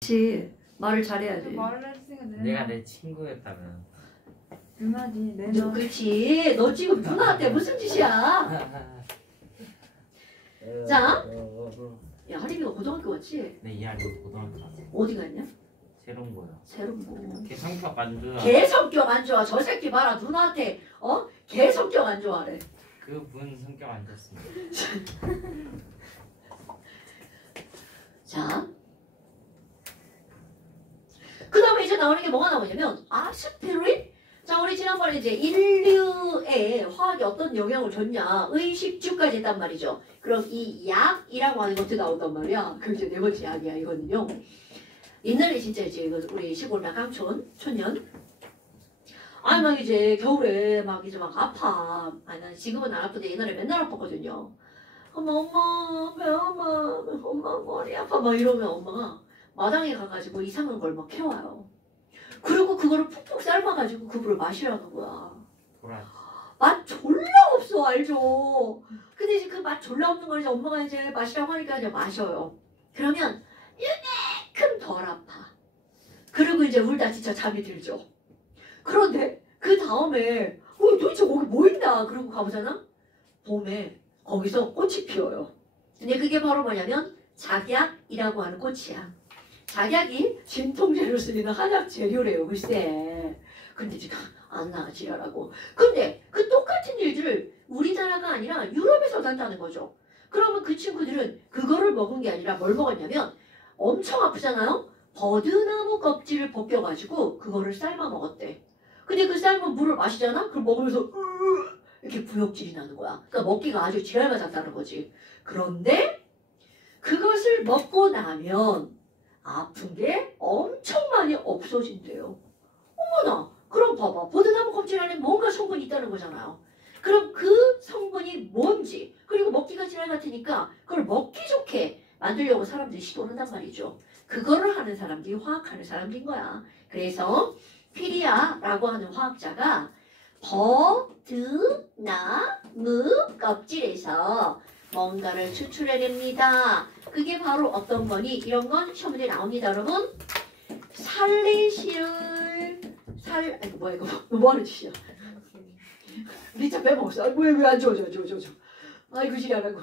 그렇지. 말을 잘해야지. 말을 했으니까 내가 내 친구였다면. 누나지 내가. 그렇지. 너 지금 누나한테 무슨 짓이야? 자. 야, 하림이가 고등학교 갔지? 네, 이 아이가 고등학교 갔어. 어디 갔냐? 새로운 거야. 새로운 거. 걔 성격 안 좋아. 걔 성격 안 좋아. 저 새끼 봐라. 누나한테 걔 성격 안 좋아래. 그분 성격 안 좋습니다. 자. 그 다음에 이제 나오는 게 뭐가 나오냐면 아스피린? 자, 우리 지난번에 이제 인류에 화학이 어떤 영향을 줬냐 의식주까지 했단 말이죠. 그럼 이 약이라고 하는 것도 나온단 말이야. 그게 이제 네 번째 약이야. 이거는요. 옛날에 진짜 이제 우리 시골 깡촌 촌년 아니 막 이제 겨울에 막 이제 막 아파. 아니 난 지금은 안 아픈데 옛날에 맨날 아팠거든요. 엄마 배 엄마 머리 아파 막 이러면 엄마가 마당에 가가지고 이상한 걸 막 캐와요. 그리고 그거를 푹푹 삶아가지고 그 물을 마시라는 거야. 맛 졸라 없어 알죠? 근데 이제 그 맛 졸라 없는 걸 이제 엄마가 이제 마시라고 하니까 이제 마셔요. 그러면 이만큼 덜 아파. 그리고 이제 울다 진짜 잠이 들죠. 그런데 그 다음에 도대체 거기 뭐 있나 그러고 가보잖아. 봄에 거기서 꽃이 피어요. 근데 그게 바로 뭐냐면 작약이라고 하는 꽃이야. 작약이 진통제로 쓰이는 한약 재료래요. 글쎄. 근데 지금 안 나아지라고. 근데 그 똑같은 일들을 우리나라가 아니라 유럽에서 한다는 거죠. 그러면 그 친구들은 그거를 먹은 게 아니라 뭘 먹었냐면 엄청 아프잖아요. 버드나무 껍질을 벗겨가지고 그거를 삶아 먹었대. 근데 그 삶은 물을 마시잖아? 그걸 먹으면서 이렇게 구역질이 나는 거야. 그러니까 먹기가 아주 지랄 맞았다는 거지. 그런데 그것을 먹고 나면 아픈 게 엄청 많이 없어진대요. 어머나, 그럼 봐봐. 버드나무 껍질 안에 뭔가 성분이 있다는 거잖아요. 그럼 그 성분이 뭔지, 그리고 먹기가 지랄 같으니까 그걸 먹기 좋게 만들려고 사람들이 시도를 한단 말이죠. 그거를 하는 사람들이 화학하는 사람들인 거야. 그래서 피리아라고 하는 화학자가 버드나무 껍질에서 뭔가를 추출해냅니다. 그게 바로 어떤 거니? 이런 건 시험 문제에 나옵니다, 여러분. 아이고 뭐야 이거 뭐 하는 짓이야? 리자 빼먹었어. 아, 왜안 줘. 아이고 지랄하고.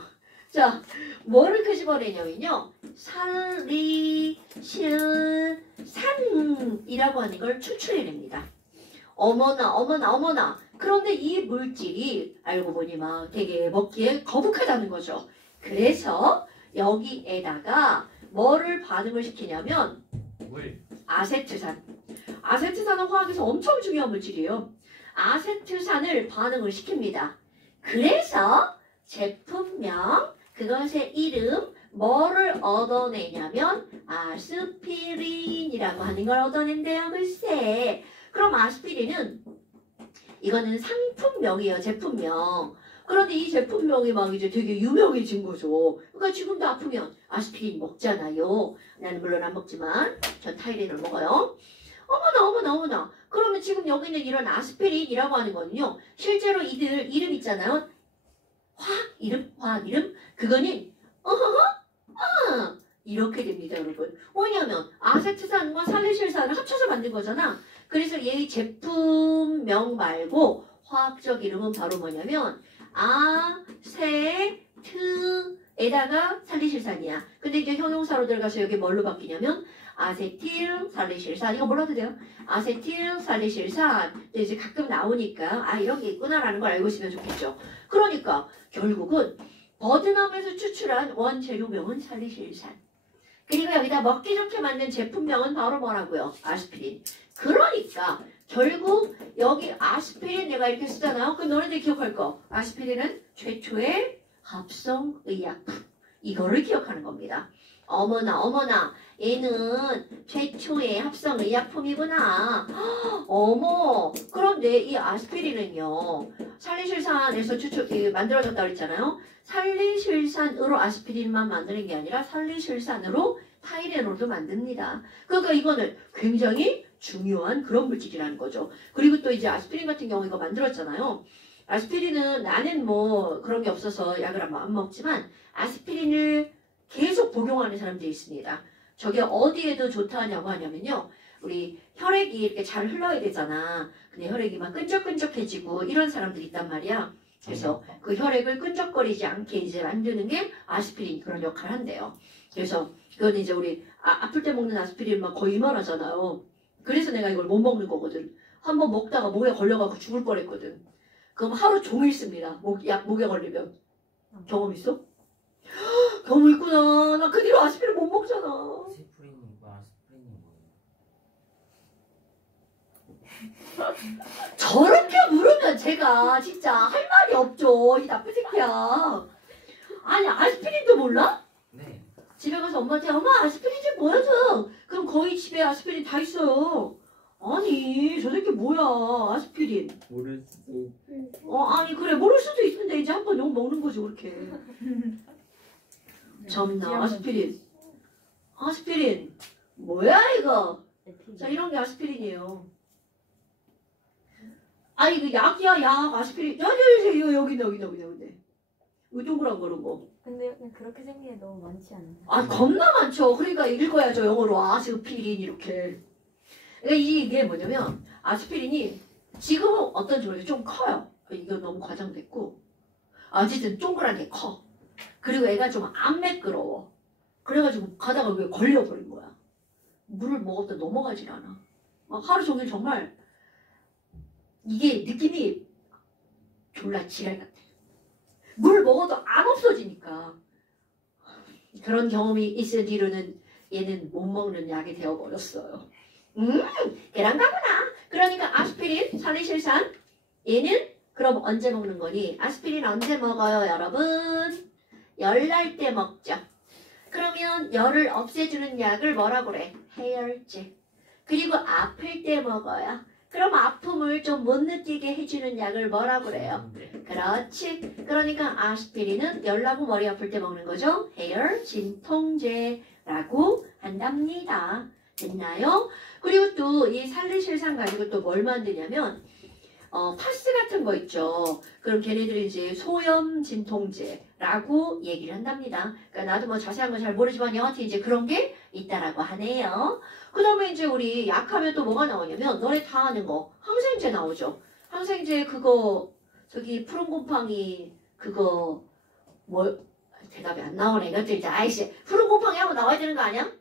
자, 뭐를 끄집어내냐면요. 살리실산이라고 하는 걸 추출해냅니다. 어머나. 그런데 이 물질이 알고 보니 막 되게 먹기에 거북하다는 거죠. 그래서 여기에다가 뭐를 반응을 시키냐면 물. 아세트산. 아세트산은 화학에서 엄청 중요한 물질이에요. 아세트산을 반응을 시킵니다. 그래서 제품명 그것의 이름 뭐를 얻어내냐면 아스피린이라고 하는 걸 얻어낸대요. 글쎄. 그럼 아스피린은 이거는 상품명이에요. 제품명. 그런데 이 제품명이 막 이제 되게 유명해진 거죠. 그러니까 지금도 아프면 아스피린 먹잖아요. 나는 물론 안 먹지만 전 타이레놀 먹어요. 어머나. 그러면 지금 여기 있는 이런 아스피린이라고 하는 거는요. 실제로 이들 이름 있잖아요. 화학 이름. 그거는 이렇게 됩니다, 여러분. 뭐냐면 아세트산과 살리실산을 합쳐서 만든 거잖아. 그래서 얘의 제품명 말고 화학적 이름은 바로 뭐냐면 아세트에다가 살리실산이야. 근데 이제 형용사로 들어가서 여기 뭘로 바뀌냐면 아세틸 살리실산. 이거 몰라도 돼요. 아세틸 살리실산. 근데 이제 가끔 나오니까 이런 게 있구나라는 걸 알고 있으면 좋겠죠. 그러니까 결국은 버드나무에서 추출한 원재료명은 살리실산. 그리고 여기다 먹기 좋게 만든 제품명은 바로 뭐라고요? 아스피린. 그러니까 결국 여기 아스피린 내가 이렇게 쓰잖아요. 그럼 너네들 기억할 거. 아스피린은 최초의 합성의약품. 이거를 기억하는 겁니다. 어머나. 얘는 최초의 합성의약품이구나. 어머. 그런데 이 아스피린은요. 살리실산에서 만들어졌다고 그랬잖아요. 살리실산으로 아스피린만 만드는 게 아니라 살리실산으로 타이레놀도 만듭니다. 그러니까 이거는 굉장히 중요한 그런 물질이라는 거죠. 그리고 또 이제 아스피린 같은 경우 이거 만들었잖아요. 아스피린은 나는 뭐 그런 게 없어서 약을 안 먹지만 아스피린을 계속 복용하는 사람들이 있습니다. 저게 어디에도 좋다냐고 하냐면요. 우리 혈액이 이렇게 잘 흘러야 되잖아. 근데 혈액이 막 끈적끈적해지고 이런 사람들이 있단 말이야. 그래서 그 혈액을 끈적거리지 않게 이제 만드는 게 아스피린 그런 역할을 한대요. 그래서 그건 이제 우리 아플 때 먹는 아스피린 막 거의 이만하잖아요. 그래서 내가 이걸 못 먹는 거거든. 한번 먹다가 목에 걸려갖고 죽을 뻔했거든. 그럼 하루 종일 씁니다. 목에 걸리면. 경험 있어? 경험 있구나. 나 그 뒤로 아스피린 못 먹잖아. 시프린이고 아스피린이 뭐예요? 저렇게 물으면 제가 진짜 할 말이 없죠. 이 나쁜 새끼야. 아니 아스피린도 몰라? 네. 집에 가서 엄마한테 엄마 아스피린 좀 보여줘. 그럼 거의 집에 아스피린 다 있어요. 아니 저 새끼 뭐야 아스피린. 모를 수도. 아니 그래 모를 수도 있는데 이제 한번 욕 먹는 거지 그렇게. 참나 아스피린. 아스피린 뭐야 이거. 자 이런 게 아스피린이에요. 아니 그 약이야 약 아스피린. 이거 여기. 이 동그란 거는 뭐. 근데 그냥 그렇게 생긴 게 너무 많지 않나요? 아 겁나 많죠. 그러니까 읽어야죠 영어로 아스피린 이렇게. 그러니까 이게 뭐냐면 아스피린이 지금은 어떤 종류인지 좀 커요. 이거 너무 과장됐고 어쨌든 동그란 게 커. 그리고 애가 좀 안 매끄러워. 그래가지고 가다가 왜 걸려버린 거야. 물을 먹었다 넘어가질 않아. 막 하루 종일 정말 이게 느낌이 졸라 지랄 같아. 물 먹어도 안 없어지니까. 그런 경험이 있은 뒤로는 얘는 못 먹는 약이 되어버렸어요. 계란가구나. 그러니까 아스피린, 살리실산. 얘는 그럼 언제 먹는 거니? 아스피린 언제 먹어요, 여러분? 열 날 때 먹죠. 그러면 열을 없애주는 약을 뭐라 그래? 해열제. 그리고 아플 때 먹어요. 그럼 아픔을 좀 못 느끼게 해주는 약을 뭐라 그래요? 그렇지. 그러니까 아스피린은 열나고 머리 아플 때 먹는 거죠. 해열 진통제라고 한답니다. 됐나요? 그리고 또 이 살리실산 가지고 또 뭘 만드냐면 파스 같은 거 있죠. 그럼 걔네들이 이제 소염 진통제라고 얘기를 한답니다. 그러니까 나도 뭐 자세한 건 잘 모르지만 여하튼 이제 그런 게 있다라고 하네요. 그 다음에 이제 우리 약하면 또 뭐가 나오냐면 너네 다 아는 거 항생제 나오죠. 항생제 그거 저기 푸른 곰팡이 그거 뭐 대답이 안 나오네. 이것도 이제 아이씨 푸른 곰팡이 하고 나와야 되는 거 아니야?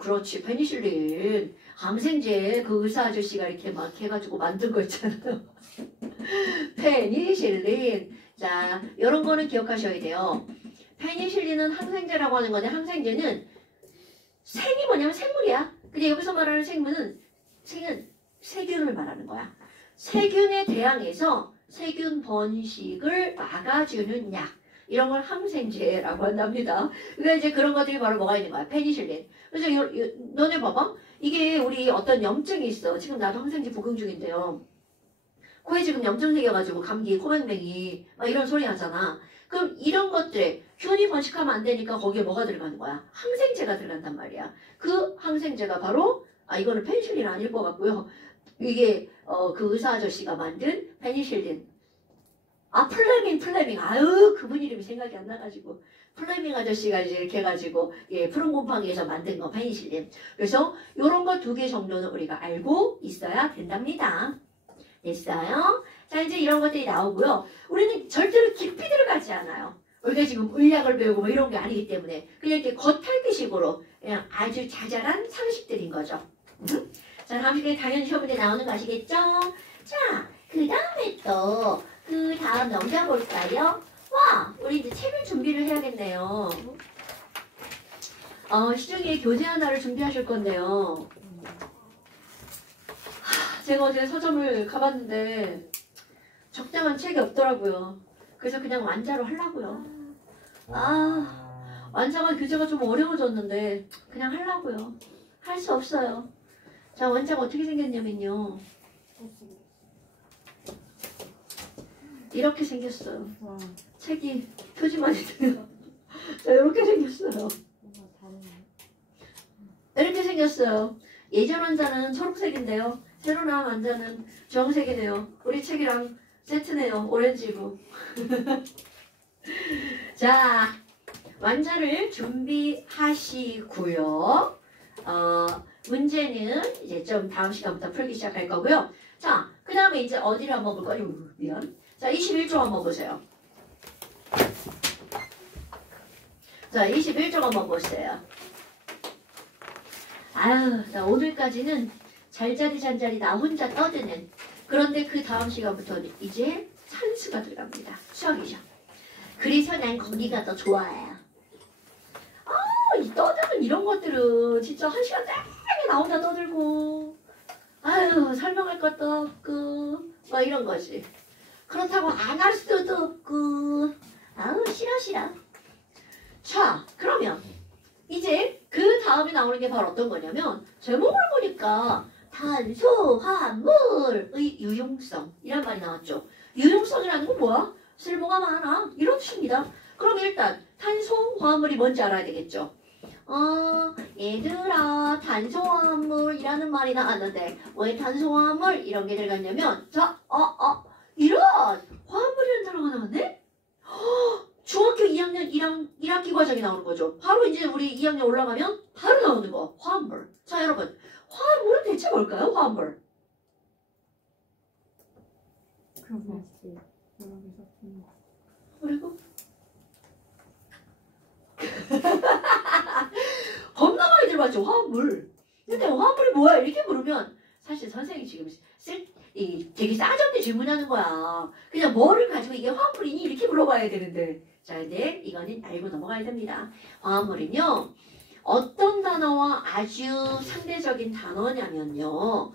그렇지 페니실린 항생제 그 의사 아저씨가 이렇게 막 해가지고 만든 거 있잖아요. 페니실린. 자 이런 거는 기억하셔야 돼요. 페니실린은 항생제라고 하는 건데 항생제는 생이 뭐냐면 생물이야. 근데 여기서 말하는 생은 세균을 말하는 거야. 세균에 대항해서 세균 번식을 막아주는 약. 이런 걸 항생제라고 한답니다. 그러니까 이제 그런 것들이 바로 뭐가 있는 거야? 페니실린. 그래서 너네 봐봐. 이게 우리 어떤 염증이 있어. 지금 나도 항생제 복용 중인데요. 코에 지금 염증 생겨가지고 감기, 코맹맹이 막 이런 소리 하잖아. 그럼 이런 것들에 균이 번식하면 안 되니까 거기에 뭐가 들어가는 거야? 항생제가 들어간단 말이야. 그 항생제가 바로 이거는 페니실린 아닐 것 같고요. 이게 그 의사 아저씨가 만든 페니실린. 플레밍. 아유, 그분 이름이 생각이 안 나가지고. 플레밍 아저씨가 이제 이렇게 해가지고, 푸른 곰팡이에서 만든 거, 페니실린. 그래서, 요런 거 2개 정도는 우리가 알고 있어야 된답니다. 됐어요? 자, 이제 이런 것들이 나오고요. 우리는 절대로 깊이 들어가지 않아요. 우리가 지금 의학을 배우고 뭐 이런 게 아니기 때문에. 그냥 이렇게 겉핥기식으로, 그냥 아주 자잘한 상식들인 거죠. 자, 다음 시간에 당연히 시험 문제 나오는 거 아시겠죠? 자, 그 다음에 또, 그 다음 넘겨볼까요? 와, 우리 이제 책을 준비를 해야겠네요. 시중에 교재 하나를 준비하실 건데요. 제가 어제 서점을 가봤는데 적당한 책이 없더라고요. 그래서 그냥 완자로 하려고요. 완자가 교재가 좀 어려워졌는데 그냥 하려고요. 할 수 없어요. 자, 완자가 어떻게 생겼냐면요. 이렇게 생겼어요. 와, 책이 표지만 있어요. 자, 이렇게 생겼어요. 뭔가 다르네. 이렇게 생겼어요. 예전 환자는 초록색인데요. 새로 나온 환자는 주황색이네요. 우리 책이랑 세트네요. 오렌지로. 자, 완자를 준비하시고요. 문제는 이제 좀 다음 시간부터 풀기 시작할 거고요. 자, 그 다음에 이제 어디를 한번 볼까요? 미안. 자, 21쪽 한번 보세요. 자, 21쪽 한번 보세요. 아유, 나 오늘까지는 잘자리 잔자리 나 혼자 떠드는. 그런데 그 다음 시간부터는 이제 산수가 들어갑니다. 수학이죠. 그래서 난 거기가 더 좋아요. 이 떠드는 이런 것들은 진짜 한 시간 내내 나 혼자 떠들고 아유 설명할 것도 없고 막 이런 거지. 그렇다고 안 할 수도 없고 아우 싫어. 자 그러면 이제 그 다음에 나오는 게 바로 어떤 거냐면 제목을 보니까 탄소화물의 유용성 이란 말이 나왔죠. 유용성이라는 건 뭐야? 쓸모가 많아 이런 뜻입니다. 그럼 일단 탄소화물이 뭔지 알아야 되겠죠. 얘들아 탄소화물이라는 말이 나왔는데 왜 탄소화물 이런 게 들어갔냐면 자, 이런 화합물이라는 단어가 나왔네? 중학교 2학년 1학기 과정이 나오는 거죠. 바로 이제 우리 2학년 올라가면 바로 나오는 거 화합물. 자 여러분 화합물은 대체 뭘까요? 화합물. 그거 그리고 겁나 많이 들어봤죠 화합물. 근데 화합물이 뭐야 이렇게 물으면 사실 선생님이 지금 되게 싸잡게 질문하는 거야. 그냥 뭐를 가지고 이게 화합물이니 이렇게 물어봐야 되는데 자 근데 이거는 알고 넘어가야 됩니다. 화합물은요 어떤 단어와 아주 상대적인 단어냐면요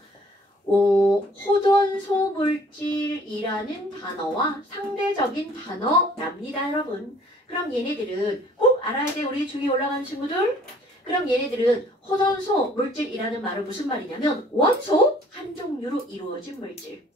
호전소 물질이라는 단어와 상대적인 단어랍니다 여러분. 그럼 얘네들은 꼭 알아야 돼 우리 중2 올라가는 친구들. 그럼 얘네들은 호전소 물질이라는 말은 무슨 말이냐면 원소 한 종류로 이루어진 물질.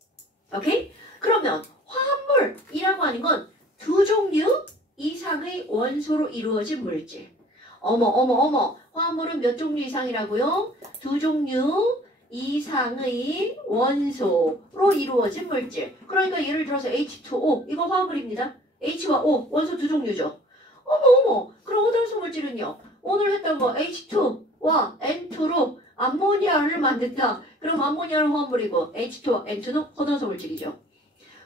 오케이? 그러면 화합물이라고 하는 건 두 종류 이상의 원소로 이루어진 물질. 어머 화합물은 몇 종류 이상이라고요? 두 종류 이상의 원소로 이루어진 물질. 그러니까 예를 들어서 H2O 이거 화합물입니다. H와 O 원소 두 종류죠. 어머 그럼 호전소 물질은요? 오늘 했던 거 H2와 N2로 암모니아를 만든다. 그럼 암모니아는 화합물이고 H2와 N2는 호전소 물질이죠.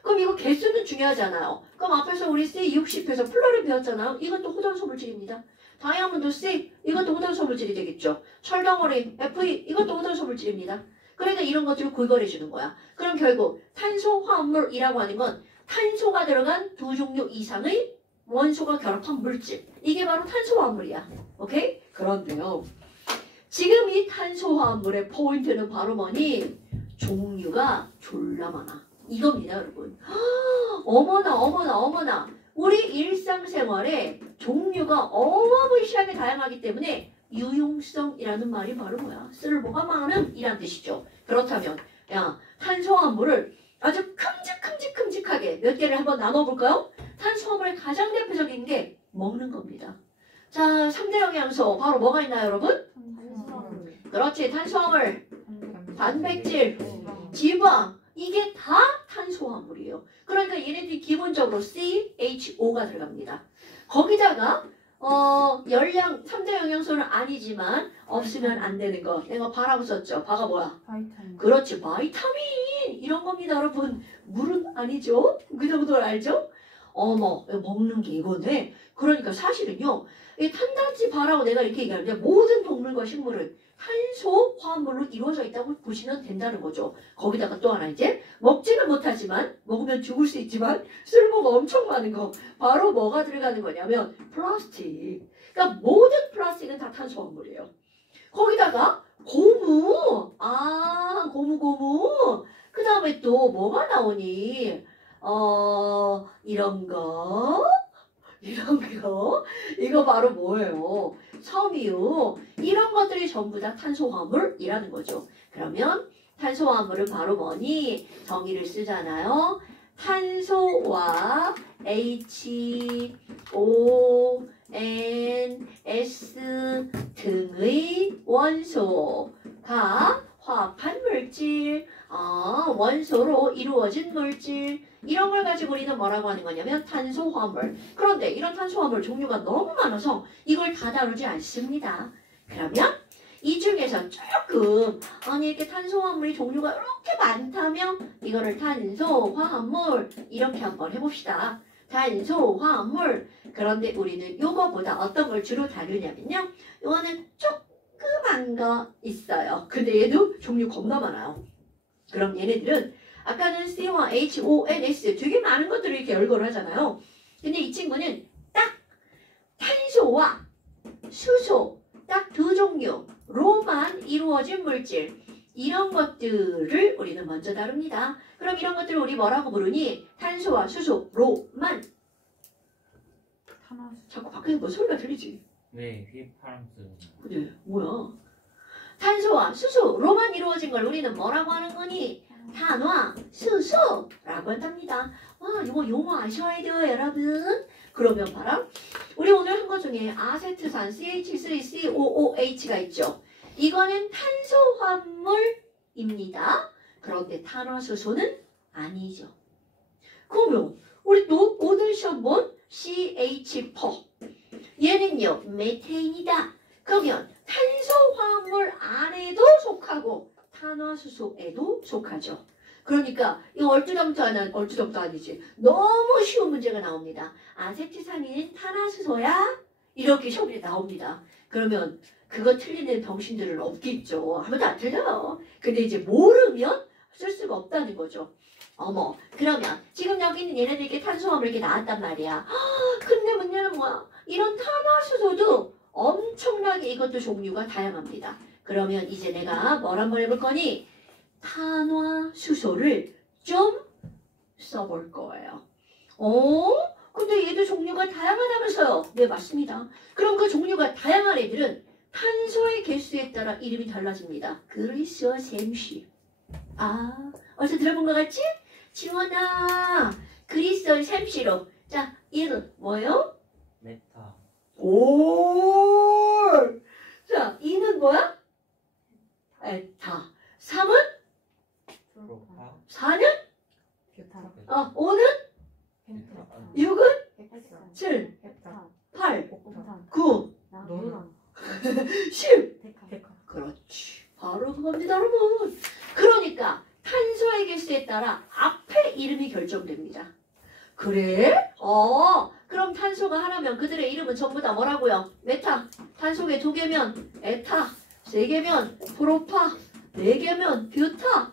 그럼 이거 개수는 중요하잖아요. 그럼 앞에서 우리 C60에서 플로린 배웠잖아요. 이것도 호전소 물질입니다. 다이아몬드 C 이것도 호전소 물질이 되겠죠. 철덩어리 Fe 이것도 호전소 물질입니다. 그러니까 이런 것들을 구별해 주는 거야. 그럼 결국 탄소 화합물이라고 하는 건 탄소가 들어간 두 종류 이상의 원소가 결합한 물질. 이게 바로 탄소화합물이야. 오케이? 그런데요. 지금 이 탄소화합물의 포인트는 바로 뭐니? 종류가 졸라 많아. 이겁니다, 여러분. 어머나. 우리 일상생활에 종류가 어마무시하게 다양하기 때문에 유용성이라는 말이 바로 뭐야? 쓸모가 많은 이란 뜻이죠. 그렇다면 야 탄소화합물을 아주 큼직하게 몇 개를 한번 나눠볼까요? 탄수화물의 가장 대표적인 게 먹는 겁니다. 자, 3대 영양소 바로 뭐가 있나요, 여러분? 그렇지, 탄수화물, 단백질, 지방 이게 다 탄수화물이에요. 그러니까 얘네들이 기본적으로 CHO가 들어갑니다. 거기다가 열량 3대 영양소는 아니지만 없으면 안 되는 거. 내가 바라고 썼죠. 바가 뭐야? 바이타민. 그렇지, 바이타민 이런 겁니다, 여러분. 물은 아니죠? 그 정도를 알죠? 먹는 게 이건데 그러니까 사실은요 이 탄단지 바라고 내가 이렇게 얘기하는데 모든 동물과 식물은 탄소 화합물로 이루어져 있다고 보시면 된다는 거죠. 거기다가 또 하나 이제 먹지는 못하지만 먹으면 죽을 수 있지만 쓸모가 엄청 많은 거 바로 뭐가 들어가는 거냐면 플라스틱. 그러니까 모든 플라스틱은 다 탄소 화합물이에요. 거기다가 고무 고무 그 다음에 또 뭐가 나오니 이런 거 이거 바로 뭐예요? 섬유 이런 것들이 전부 다 탄소화물이라는 거죠. 그러면 탄소화물은 바로 뭐니? 정의를 쓰잖아요. 탄소와 H, O, N, S 등의 원소가 화합한 물질, 원소로 이루어진 물질 이런 걸 가지고 우리는 뭐라고 하는 거냐면 탄소화물. 그런데 이런 탄소화물 종류가 너무 많아서 이걸 다 다루지 않습니다. 그러면 이 중에서 조금 이렇게 탄소화물이 종류가 이렇게 많다면 이거를 탄소화물 이렇게 한번 해봅시다. 탄소화물. 그런데 우리는 요거보다 어떤 걸 주로 다루냐면요. 요거는 조그만 거 있어요. 근데 얘도 종류 겁나 많아요. 그럼 얘네들은 아까는 C와 HONS 되게 많은 것들을 이렇게 열거를 하잖아요. 근데 이 친구는 딱 탄소와 수소 딱 두 종류로만 이루어진 물질 이런 것들을 우리는 먼저 다룹니다. 그럼 이런 것들을 우리 뭐라고 부르니? 탄소와 수소로만. 탄화수. 자꾸 밖에서 뭐 소리가 들리지? 네, 휘파람 소리. 그래 뭐야? 탄소와 수소로만 이루어진 걸 우리는 뭐라고 하는 거니? 탄화, 수소라고 한답니다. 와, 이거 용어 아셔야 돼요, 여러분. 그러면 봐라. 우리 오늘 한 거 중에 아세트산 CH3COOH가 있죠. 이거는 탄소화물입니다. 그런데 탄화수소는 아니죠. 그러면 우리 또 오늘 시험 본 CH4 얘는요 메테인이다. 그러면 탄소화물 안에도 속하고 탄화수소에도 속하죠. 그러니까 이 얼추정도 아니지. 너무 쉬운 문제가 나옵니다. 아세트산이 탄화수소야? 이렇게 시험에 나옵니다. 그러면 그거 틀리는 병신들은 없겠죠. 아무도 안 틀려요. 근데 이제 모르면 쓸 수가 없다는 거죠. 어머, 그러면 지금 여기 있는 얘네들에게 탄소화물 이렇게 나왔단 말이야. 근데 문제는 뭐야? 이런 탄화수소도 엄청나게 이것도 종류가 다양합니다. 그러면 이제 내가 뭘 한번 해볼 거니? 탄화수소를 좀 써볼 거예요. 근데 얘도 종류가 다양하다면서요? 네, 맞습니다. 그럼 그 종류가 다양한 애들은 탄소의 개수에 따라 이름이 달라집니다. 그리스어 샘시. 어디서 들어본 것 같지? 지원아, 그리스어 샘시로. 자, 얘는 뭐예요? 메타. 오. 자, 이는 뭐야? 에타. 3은? 프로파. 4는? 뷰탄. 5는? 펜탄. 6은? 헥산. 7, 헥탄. 8, 옥탄. 9, 나누란. 10. 데카. 그렇지. 바로 그겁니다, 여러분. 그러니까 탄소의 개수에 따라 앞에 이름이 결정됩니다. 그래? 그럼 탄소가 하나면 그들의 이름은 전부 다 뭐라고요? 메타. 탄소계 2개면 에타. 3개면 프로파. 4개면 뷰타.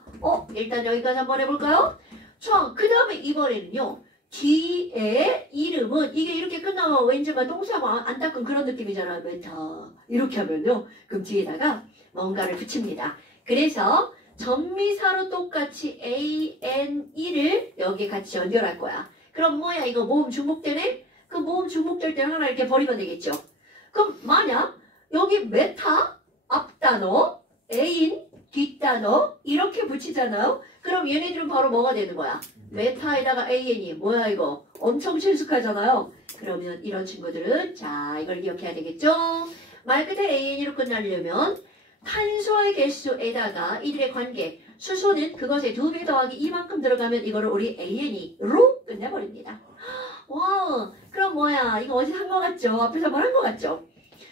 일단 여기까지 한번 해볼까요? 자, 그 다음에 이번에는요. 뒤에 이름은 이게 이렇게 끝나면 왠지 막 동사가 안 닦은 그런 느낌이잖아요. 메타. 이렇게 하면요. 그럼 뒤에다가 뭔가를 붙입니다. 그래서 전미사로 똑같이 ANE를 여기 같이 연결할 거야. 그럼 뭐야? 이거 모음 중복되네? 그 모음 중복될 때 하나 이렇게 버리면 되겠죠. 그럼 만약 여기 메타 앞단어, 애인 뒷단어 이렇게 붙이잖아요. 그럼 얘네들은 바로 뭐가 되는 거야? 메타에다가 AN이 뭐야 이거? 엄청 친숙하잖아요. 그러면 이런 친구들은 자 이걸 기억해야 되겠죠? 말 그대로 AN으로 끝나려면 탄소의 개수에다가 이들의 관계 수소는 그것에 2배 더하기 이만큼 들어가면 이거를 우리 AN으로 끝내버립니다. 와, 그럼 뭐야? 이거 어디서 한 거 같죠? 앞에서 말한 거 같죠?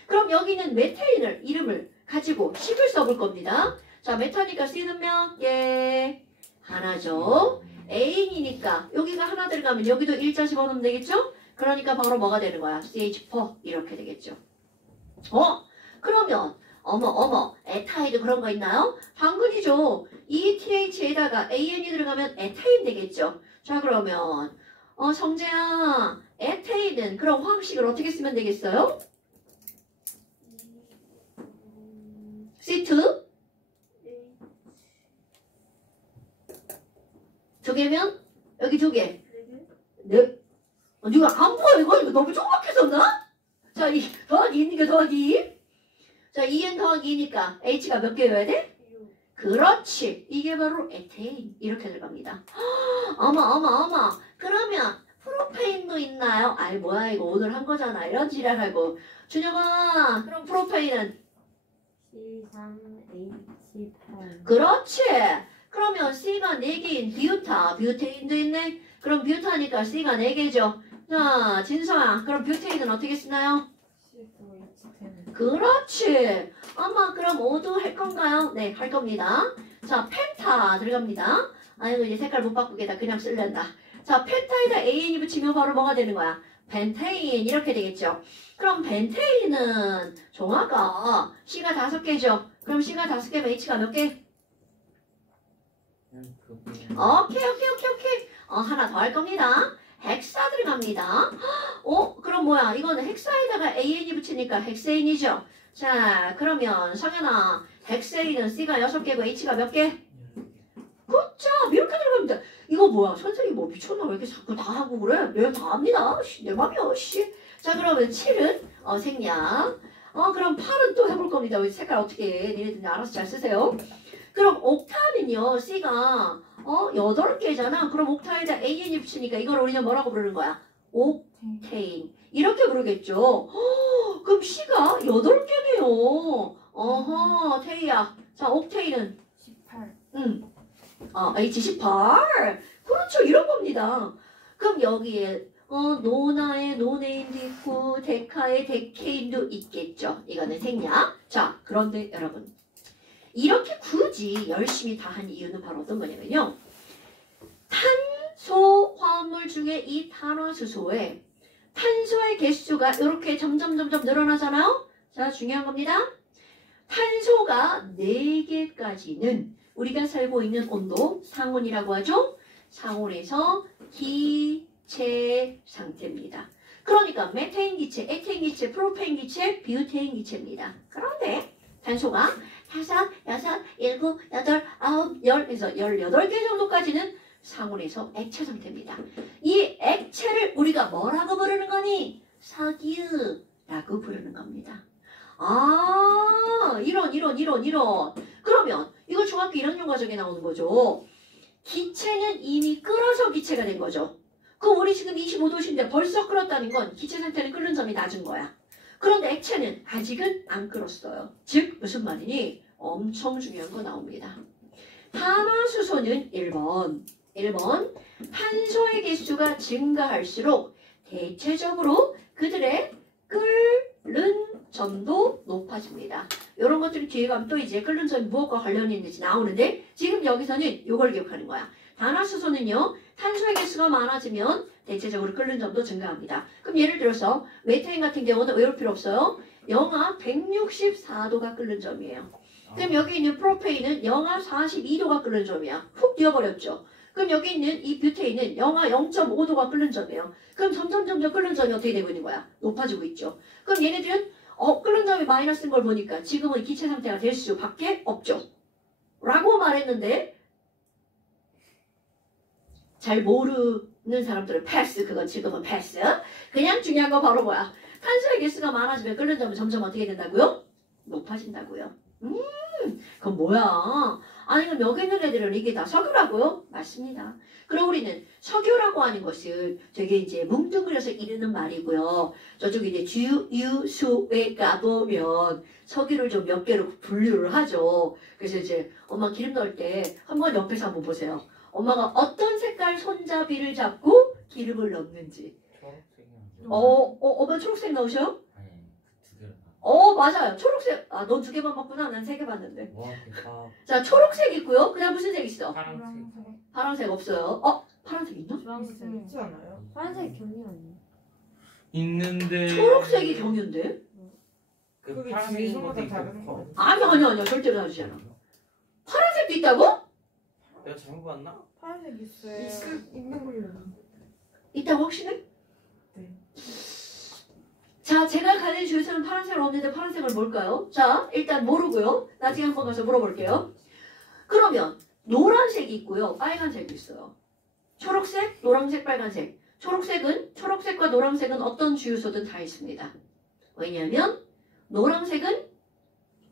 그럼 여기는 메테인을 이름을 가지고 10을 써볼 겁니다. 자, 메타니까 C는 몇 개? 하나죠. A이니까 여기가 하나 들어가면 여기도 1자 집어넣으면 되겠죠? 그러니까 바로 뭐가 되는 거야? CH4 이렇게 되겠죠. 그러면 어머 에타이드 그런 거 있나요? 당근이죠. ETH에다가 AN이 들어가면 에타인 되겠죠. 자 그러면 성재야 에테인은 그럼 화학식을 어떻게 쓰면 되겠어요? C2 2개면 여기 2개 네. 네가 안 보여 이거 너무 조그맣게 썼나? 자, 이 더하기 있는 게 더하기 자, 2n 더하기 2니까 H가 몇 개여야 돼? 그렇지. 이게 바로 에테인. 이렇게 들어갑니다. 어머. 그러면 프로페인도 있나요? 아이 뭐야 이거 오늘 한 거잖아. 이런 지랄하고. 준영아 그럼 프로페인은 C3H8. 그렇지. 그러면 C가 4개인 뷰타, 뷰테인도 있네. 그럼 뷰타니까 C가 4개죠. 자, 진서야. 그럼 뷰테인은 어떻게 쓰나요? C4H10. 그렇지. 아마 그럼 모두 할 건가요? 네, 할 겁니다. 자, 펜타 들어갑니다. 아이고, 이제 색깔 못 바꾸겠다. 그냥 쓸랜다. 자, 펜타에다 AN이 붙이면 바로 뭐가 되는 거야? 펜테인 이렇게 되겠죠. 그럼 펜테인은 종화가 C가 5개죠. 그럼 C가 5개면 H가 몇 개? 오케이. 하나 더 할 겁니다. 헥사 들어갑니다. 그럼 뭐야? 이거는 헥사에다가 AN이 붙이니까 헥세인이죠. 자, 그러면 성현아, 헥세인은 C가 6개고 H가 몇 개? 굿잡! 이렇게 들어갑니다. 이거 뭐야? 선생님 뭐 미쳤나? 왜 이렇게 자꾸 다 하고 그래? 내가 다 합니다. 내 맘이야, 씨. 자, 그러면 7은 생략. 그럼 8은 또 해볼 겁니다. 색깔 어떻게 해? 니네들 알아서 잘 쓰세요. 그럼 옥타는요, C가 8개잖아. 그럼 옥타에다 AN이 붙이니까 이걸 우리는 뭐라고 부르는 거야? 옥테인. 이렇게 부르겠죠. 그럼 C가 8개네요. 어허, 테이야. 자, 옥테인은 18. H18. 그렇죠. 이런 겁니다. 그럼 여기에 노나의 노네임도 있고 데카의 데케인도 있겠죠. 이거는 생략. 자, 그런데 여러분. 이렇게 굳이 열심히 다 한 이유는 바로 어떤 거냐면요. 탄소 화합물 중에 이 탄화수소에 탄소의 개수가 이렇게 점점 늘어나잖아요. 자, 중요한 겁니다. 탄소가 4개까지는 우리가 살고 있는 온도, 상온이라고 하죠. 상온에서 기체 상태입니다. 그러니까 메테인 기체, 에테인 기체, 프로페인 기체, 뷰테인 기체입니다. 그런데 탄소가 5, 6, 7, 8, 9, 10에서 18개 정도까지는 상온에서 액체 상태입니다. 이 액체를 우리가 뭐라고 부르는 거니? 석유라고 부르는 겁니다. 이런. 그러면 이거 중학교 1학년 과정에 나오는 거죠. 기체는 이미 끓어서 기체가 된 거죠. 그럼 우리 지금 25도씨인데 벌써 끓었다는 건 기체 상태는 끓는 점이 낮은 거야. 그런데 액체는 아직은 안 끓었어요. 즉 무슨 말이니? 엄청 중요한 거 나옵니다. 탄화수소는 1번 탄소의 개수가 증가할수록 대체적으로 그들의 끓는 점도 높아집니다. 이런 것들이 뒤에 가면 또 이제 끓는 점이 무엇과 관련이 있는지 나오는데 지금 여기서는 이걸 기억하는 거야. 탄화수소는요. 탄소의 개수가 많아지면 대체적으로 끓는 점도 증가합니다. 그럼 예를 들어서 메테인 같은 경우는 외울 필요 없어요. 영하 164도가 끓는 점이에요. 그럼 여기 있는 프로페인은 영하 42도가 끓는 점이야. 훅 뛰어버렸죠. 그럼 여기 있는 이 뷰테인은 영하 0.5도가 끓는 점이에요. 그럼 점점 끓는 점이 어떻게 되고 있는 거야? 높아지고 있죠. 그럼 얘네들은 끓는 점이 마이너스인 걸 보니까 지금은 기체 상태가 될 수밖에 없죠. 라고 말했는데 잘 모르는 사람들은 패스. 그건 지금은 패스. 그냥 중요한 거 바로 뭐야? 탄소의 개수가 많아지면 끓는 점은 점점 어떻게 된다고요? 높아진다고요. 그건 뭐야? 아니 그럼 여기 있는 애들은 이게 다 석유라고요? 맞습니다. 그럼 우리는 석유라고 하는 것을 되게 이제 뭉뚱그려서 이르는 말이고요. 저쪽에 이제 주유소에 가보면 석유를 좀 몇 개로 분류를 하죠. 그래서 이제 엄마 기름 넣을 때 한번 옆에서 한번 보세요. 엄마가 어떤 색깔 손잡이를 잡고 기름을 넣는지. 엄마 초록색 넣으셔요? 아니, 2개를 맞아요. 초록색. 넌 2개만 봤구나. 난 3개 봤는데. 와, 대박. 자, 초록색 있고요. 그다음 무슨 색 있어? 파란색. 파란색 없어요. 파란색 있나? 주황색. 있지 않아요? 파란색 경이 아니에요? 있는데. 초록색이 경유인데? 그 그게 파란색 지수마다 있는 다른 것도 거 있고. 아니야. 절대로 다르지 않아. 파란색도 있다고? 내가 잘못 봤나? 파란색 있어요. 있는 걸로. 있다고 확신해? 네. 자, 제가 가는 주유소는 파란색은 없는데 파란색은 뭘까요? 자, 일단 모르고요. 나중에 한번 가서 물어볼게요. 그러면 노란색이 있고요. 빨간색이 있어요. 초록색, 노란색, 빨간색. 초록색과 노란색은 어떤 주유소든 다 있습니다. 왜냐하면 노란색은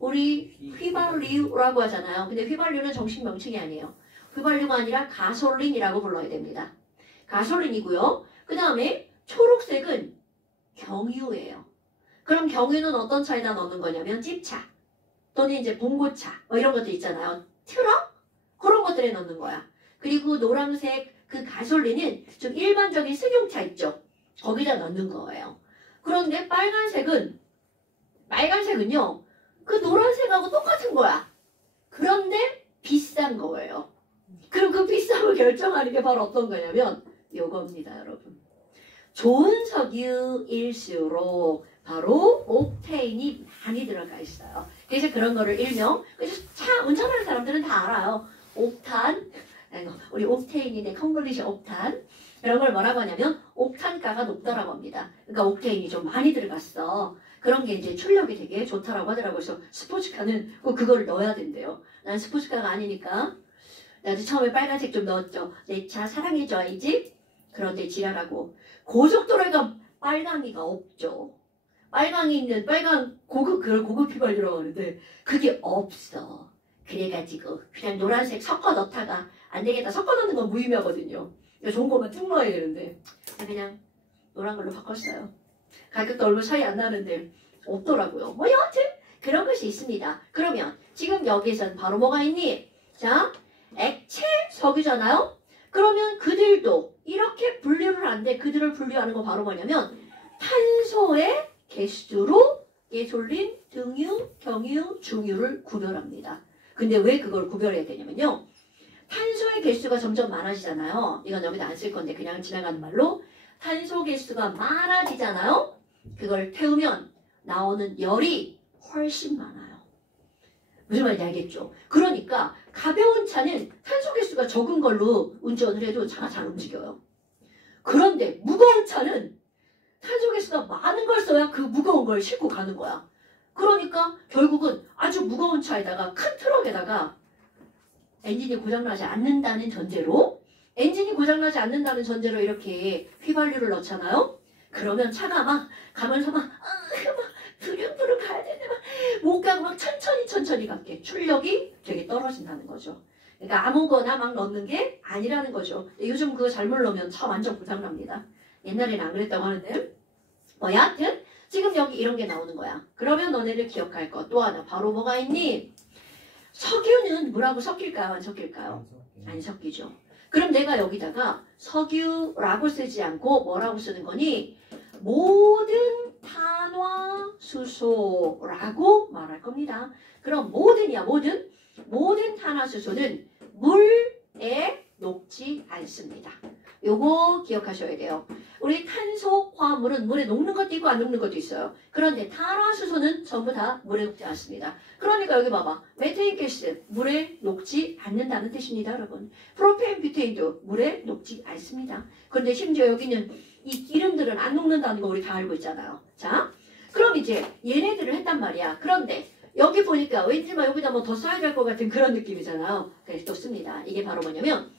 우리 휘발유라고 하잖아요. 근데 휘발유는 정식 명칭이 아니에요. 휘발유가 아니라 가솔린이라고 불러야 됩니다. 가솔린이고요. 그 다음에 초록색은 경유예요. 그럼 경유는 어떤 차에다 넣는 거냐면 찝차. 또는 이제 봉고차 뭐 이런 것들 있잖아요. 트럭? 그런 것들에 넣는 거야. 그리고 노란색 그 가솔린은 좀 일반적인 승용차 있죠. 거기다 넣는 거예요. 그런데 빨간색은요. 그 노란색하고 똑같은 거야. 그런데 비싼 거예요. 그럼 그 비싼 거 결정하는 게 바로 어떤 거냐면 요겁니다, 여러분. 좋은 석유일수록 바로 옥테인이 많이 들어가 있어요. 그래서 그런 거를 일명, 그래서 차 운전하는 사람들은 다 알아요. 옥탄, 우리 옥테인인데 콩글리시 옥탄. 이런 걸 뭐라고 하냐면 옥탄가가 높다라고 합니다. 그러니까 옥테인이 좀 많이 들어갔어. 그런 게 이제 출력이 되게 좋다라고 하더라고요. 그래서 스포츠카는 꼭 그거를 넣어야 된대요. 난 스포츠카가 아니니까. 나도 처음에 빨간색 좀 넣었죠. 내 차 사랑해줘야지. 그런데 지랄하고 고속도로가 빨강이가 없죠. 빨강이 있는 빨강 그걸 고급 휘발유라고 하는데 그게 없어. 그래가지고 그냥 노란색 섞어 넣다가 안 되겠다. 섞어 넣는 건 무의미하거든요. 좋은 것만 쭉 넣어야 되는데 그냥 노란 걸로 바꿨어요. 가격도 얼마 차이 안 나는데 없더라고요. 뭐 여하튼 그런 것이 있습니다. 그러면 지금 여기에서는 바로 뭐가 있니? 자, 액체 석유잖아요. 그러면 그들도 이렇게 분류를 하는데 그들을 분류하는 거 바로 뭐냐면 탄소의 개수로 예솔린, 등유, 경유, 중유를 구별합니다. 근데 왜 그걸 구별해야 되냐면요. 탄소의 개수가 점점 많아지잖아요. 이건 여기다 안 쓸 건데 그냥 지나가는 말로 탄소 개수가 많아지잖아요. 그걸 태우면 나오는 열이 훨씬 많아요. 무슨 말인지 알겠죠? 그러니까 가벼운 차는 탄소 개수가 적은 걸로 운전을 해도 차가 잘 움직여요. 그런데 무거운 차는 탄소 개수가 많은 걸 써야 그 무거운 걸 싣고 가는 거야. 그러니까 결국은 아주 무거운 차에다가 큰 트럭에다가 엔진이 고장나지 않는다는 전제로 이렇게 휘발유를 넣잖아요. 그러면 차가 막 가면서 막 부릉부릉 가야 되는데 막 못 가고 막 천천히 갈게. 출력이 되게 떨어진다는 거죠. 그러니까 아무거나 막 넣는 게 아니라는 거죠. 요즘 그거 잘못 넣으면 차 완전 고장납니다. 옛날에는 안 그랬다고 하는데 여하튼 지금 여기 이런 게 나오는 거야. 그러면 너네들 기억할 거 또 하나 바로 뭐가 있니? 석유는 물하고 섞일까요? 안 섞일까요? 안 섞이죠. 그럼 내가 여기다가 석유라고 쓰지 않고 뭐라고 쓰는 거니? 모든 탄화수소라고 말할 겁니다. 그럼 모든 탄화수소는 물에 녹지 않습니다. 요거 기억하셔야 돼요. 우리 탄소 화물은 물에 녹는 것도 있고 안 녹는 것도 있어요. 그런데 탄화수소는 전부 다 물에 녹지 않습니다. 그러니까 여기 봐봐. 메테인 가스 물에 녹지 않는다는 뜻입니다, 여러분. 프로페인 뷰테인도 물에 녹지 않습니다. 그런데 심지어 여기는 이 기름들은 안 녹는다는 거 우리 다 알고 있잖아요. 자, 그럼 이제 얘네들을 했단 말이야. 그런데 여기 보니까 왠지만 여기다 뭐 더 써야 될 것 같은 그런 느낌이잖아요. 그래서 또 씁니다. 이게 바로 뭐냐면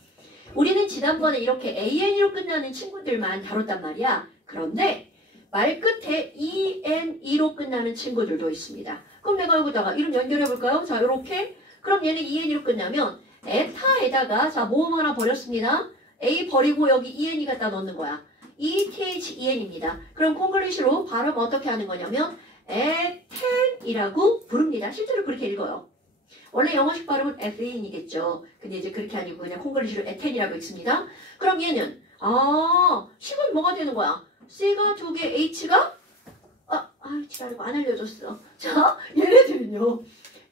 우리는 지난번에 이렇게 AN으로 끝나는 친구들만 다뤘단 말이야. 그런데 말 끝에 ENE로 끝나는 친구들도 있습니다. 그럼 내가 여기다가 이름 연결해 볼까요? 자, 이렇게. 그럼 얘는 ENE로 끝나면 에타에다가 자, 모음 하나 버렸습니다. A 버리고 여기 ENE 갖다 넣는 거야. ETHEN입니다. 그럼 콩글리시로 발음 어떻게 하는 거냐면 에텐이라고 부릅니다. 실제로 그렇게 읽어요. 원래 영어식 발음은 에텐이겠죠. 근데 이제 그렇게 아니고 그냥 콩글리시로 에텐이라고 읽습니다. 그럼 얘는 식은 뭐가 되는 거야? C가 2개, H가 지랄이고 안 알려줬어. 자, 얘네들은요.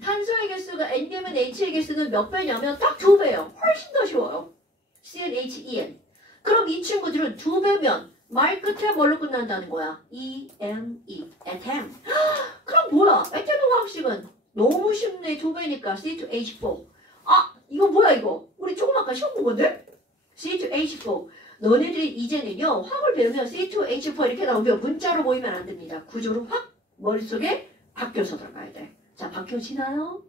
탄소의 개수가 N개면 H의 개수는 몇 배냐면 딱 2배예요. 훨씬 더 쉬워요. CNHEN. 그럼 이 친구들은 2배면 말 끝에 뭘로 끝난다는 거야? EME. 에템. 그럼 뭐야? 에템의 화학식은 너무 쉽네. 2배니까 C2H4. 이거 뭐야 이거? 우리 조금 아까 시험 본 건데? C2H4. 너네들이 이제는요. 화학을 배우면 C2H4 이렇게 나오면 문자로 보이면 안 됩니다. 구조로 확 머릿속에 바뀌어서 들어가야 돼. 자, 바뀌어지나요?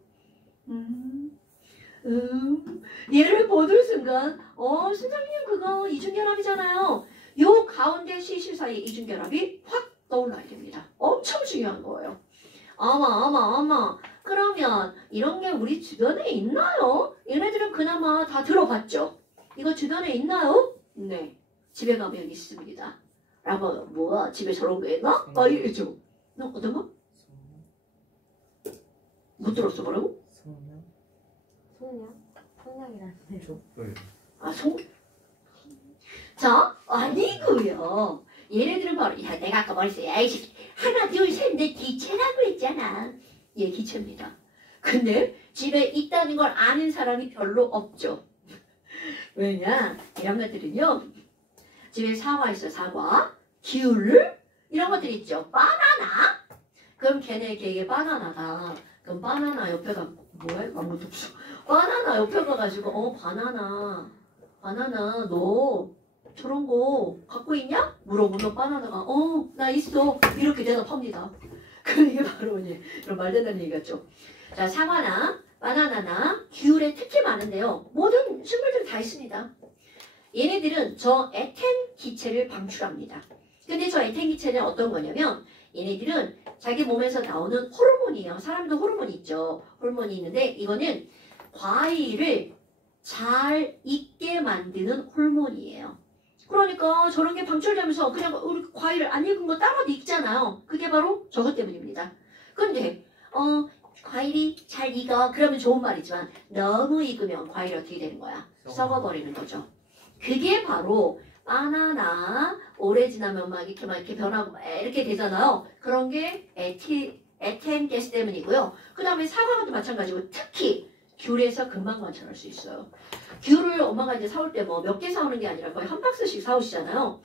얘를 보는 순간 선생님 그거 이중결합이잖아요. 요 가운데 CC 사이 이중결합이 확 떠올라야 됩니다. 엄청 중요한 거예요. 어머. 그러면 이런 게 우리 주변에 있나요? 얘네들은 그나마 다 들어봤죠? 이거 주변에 있나요? 네. 집에 가면 있습니다. 라고 뭐야? 집에 저런 거 있나? 이러죠. 너 어떤 거? 못 들었어 뭐라고? 성냥? 송량? 송량이라는데. 촛불. 아 송? 자 아니고요. 얘네들은 바로 야 내가 아까 말했어. 야 이씨 하나 둘 셋 넷 기체라고 했잖아. 얘 기체입니다. 근데 집에 있다는 걸 아는 사람이 별로 없죠. 왜냐? 이런 것들은요. 집에 사과 있어 사과, 귤 이런 것들 있죠. 바나나. 그럼 걔네에게 바나나다. 그럼 바나나 옆에다 뭐야? 아무것도 없어. 바나나 옆에 가가지고 바나나 너 저런 거 갖고 있냐? 물어보면 바나나가 나 있어 이렇게 대답합니다. 그게 바로 이제 그런 말되는 얘기 같죠. 자 사과나 바나나나 귤에 특히 많은데요. 모든 식물들 다 있습니다. 얘네들은 저 에텐 기체를 방출합니다. 근데 저 에텐 기체는 어떤 거냐면 얘네들은 자기 몸에서 나오는 호르몬이에요. 사람도 호르몬이 있죠. 호르몬이 있는데 이거는 과일을 잘 익게 만드는 호르몬이에요. 그러니까 저런 게 방출되면서 그냥 우리 과일을 안 익은 거 따라도 익잖아요. 그게 바로 저것 때문입니다. 근데 과일이 잘 익어 그러면 좋은 말이지만 너무 익으면 과일이 어떻게 되는 거야? 썩어버리는 거죠. 그게 바로 바나나 오래 지나면 막 이렇게 변하고 막 이렇게 되잖아요. 그런 게 에텐 가스 때문이고요. 그 다음에 사과도 마찬가지고 특히 귤에서 금방 관찰할 수 있어요. 귤을 엄마가 이제 사올 때 뭐 몇 개 사오는 게 아니라 거의 한 박스씩 사오시잖아요.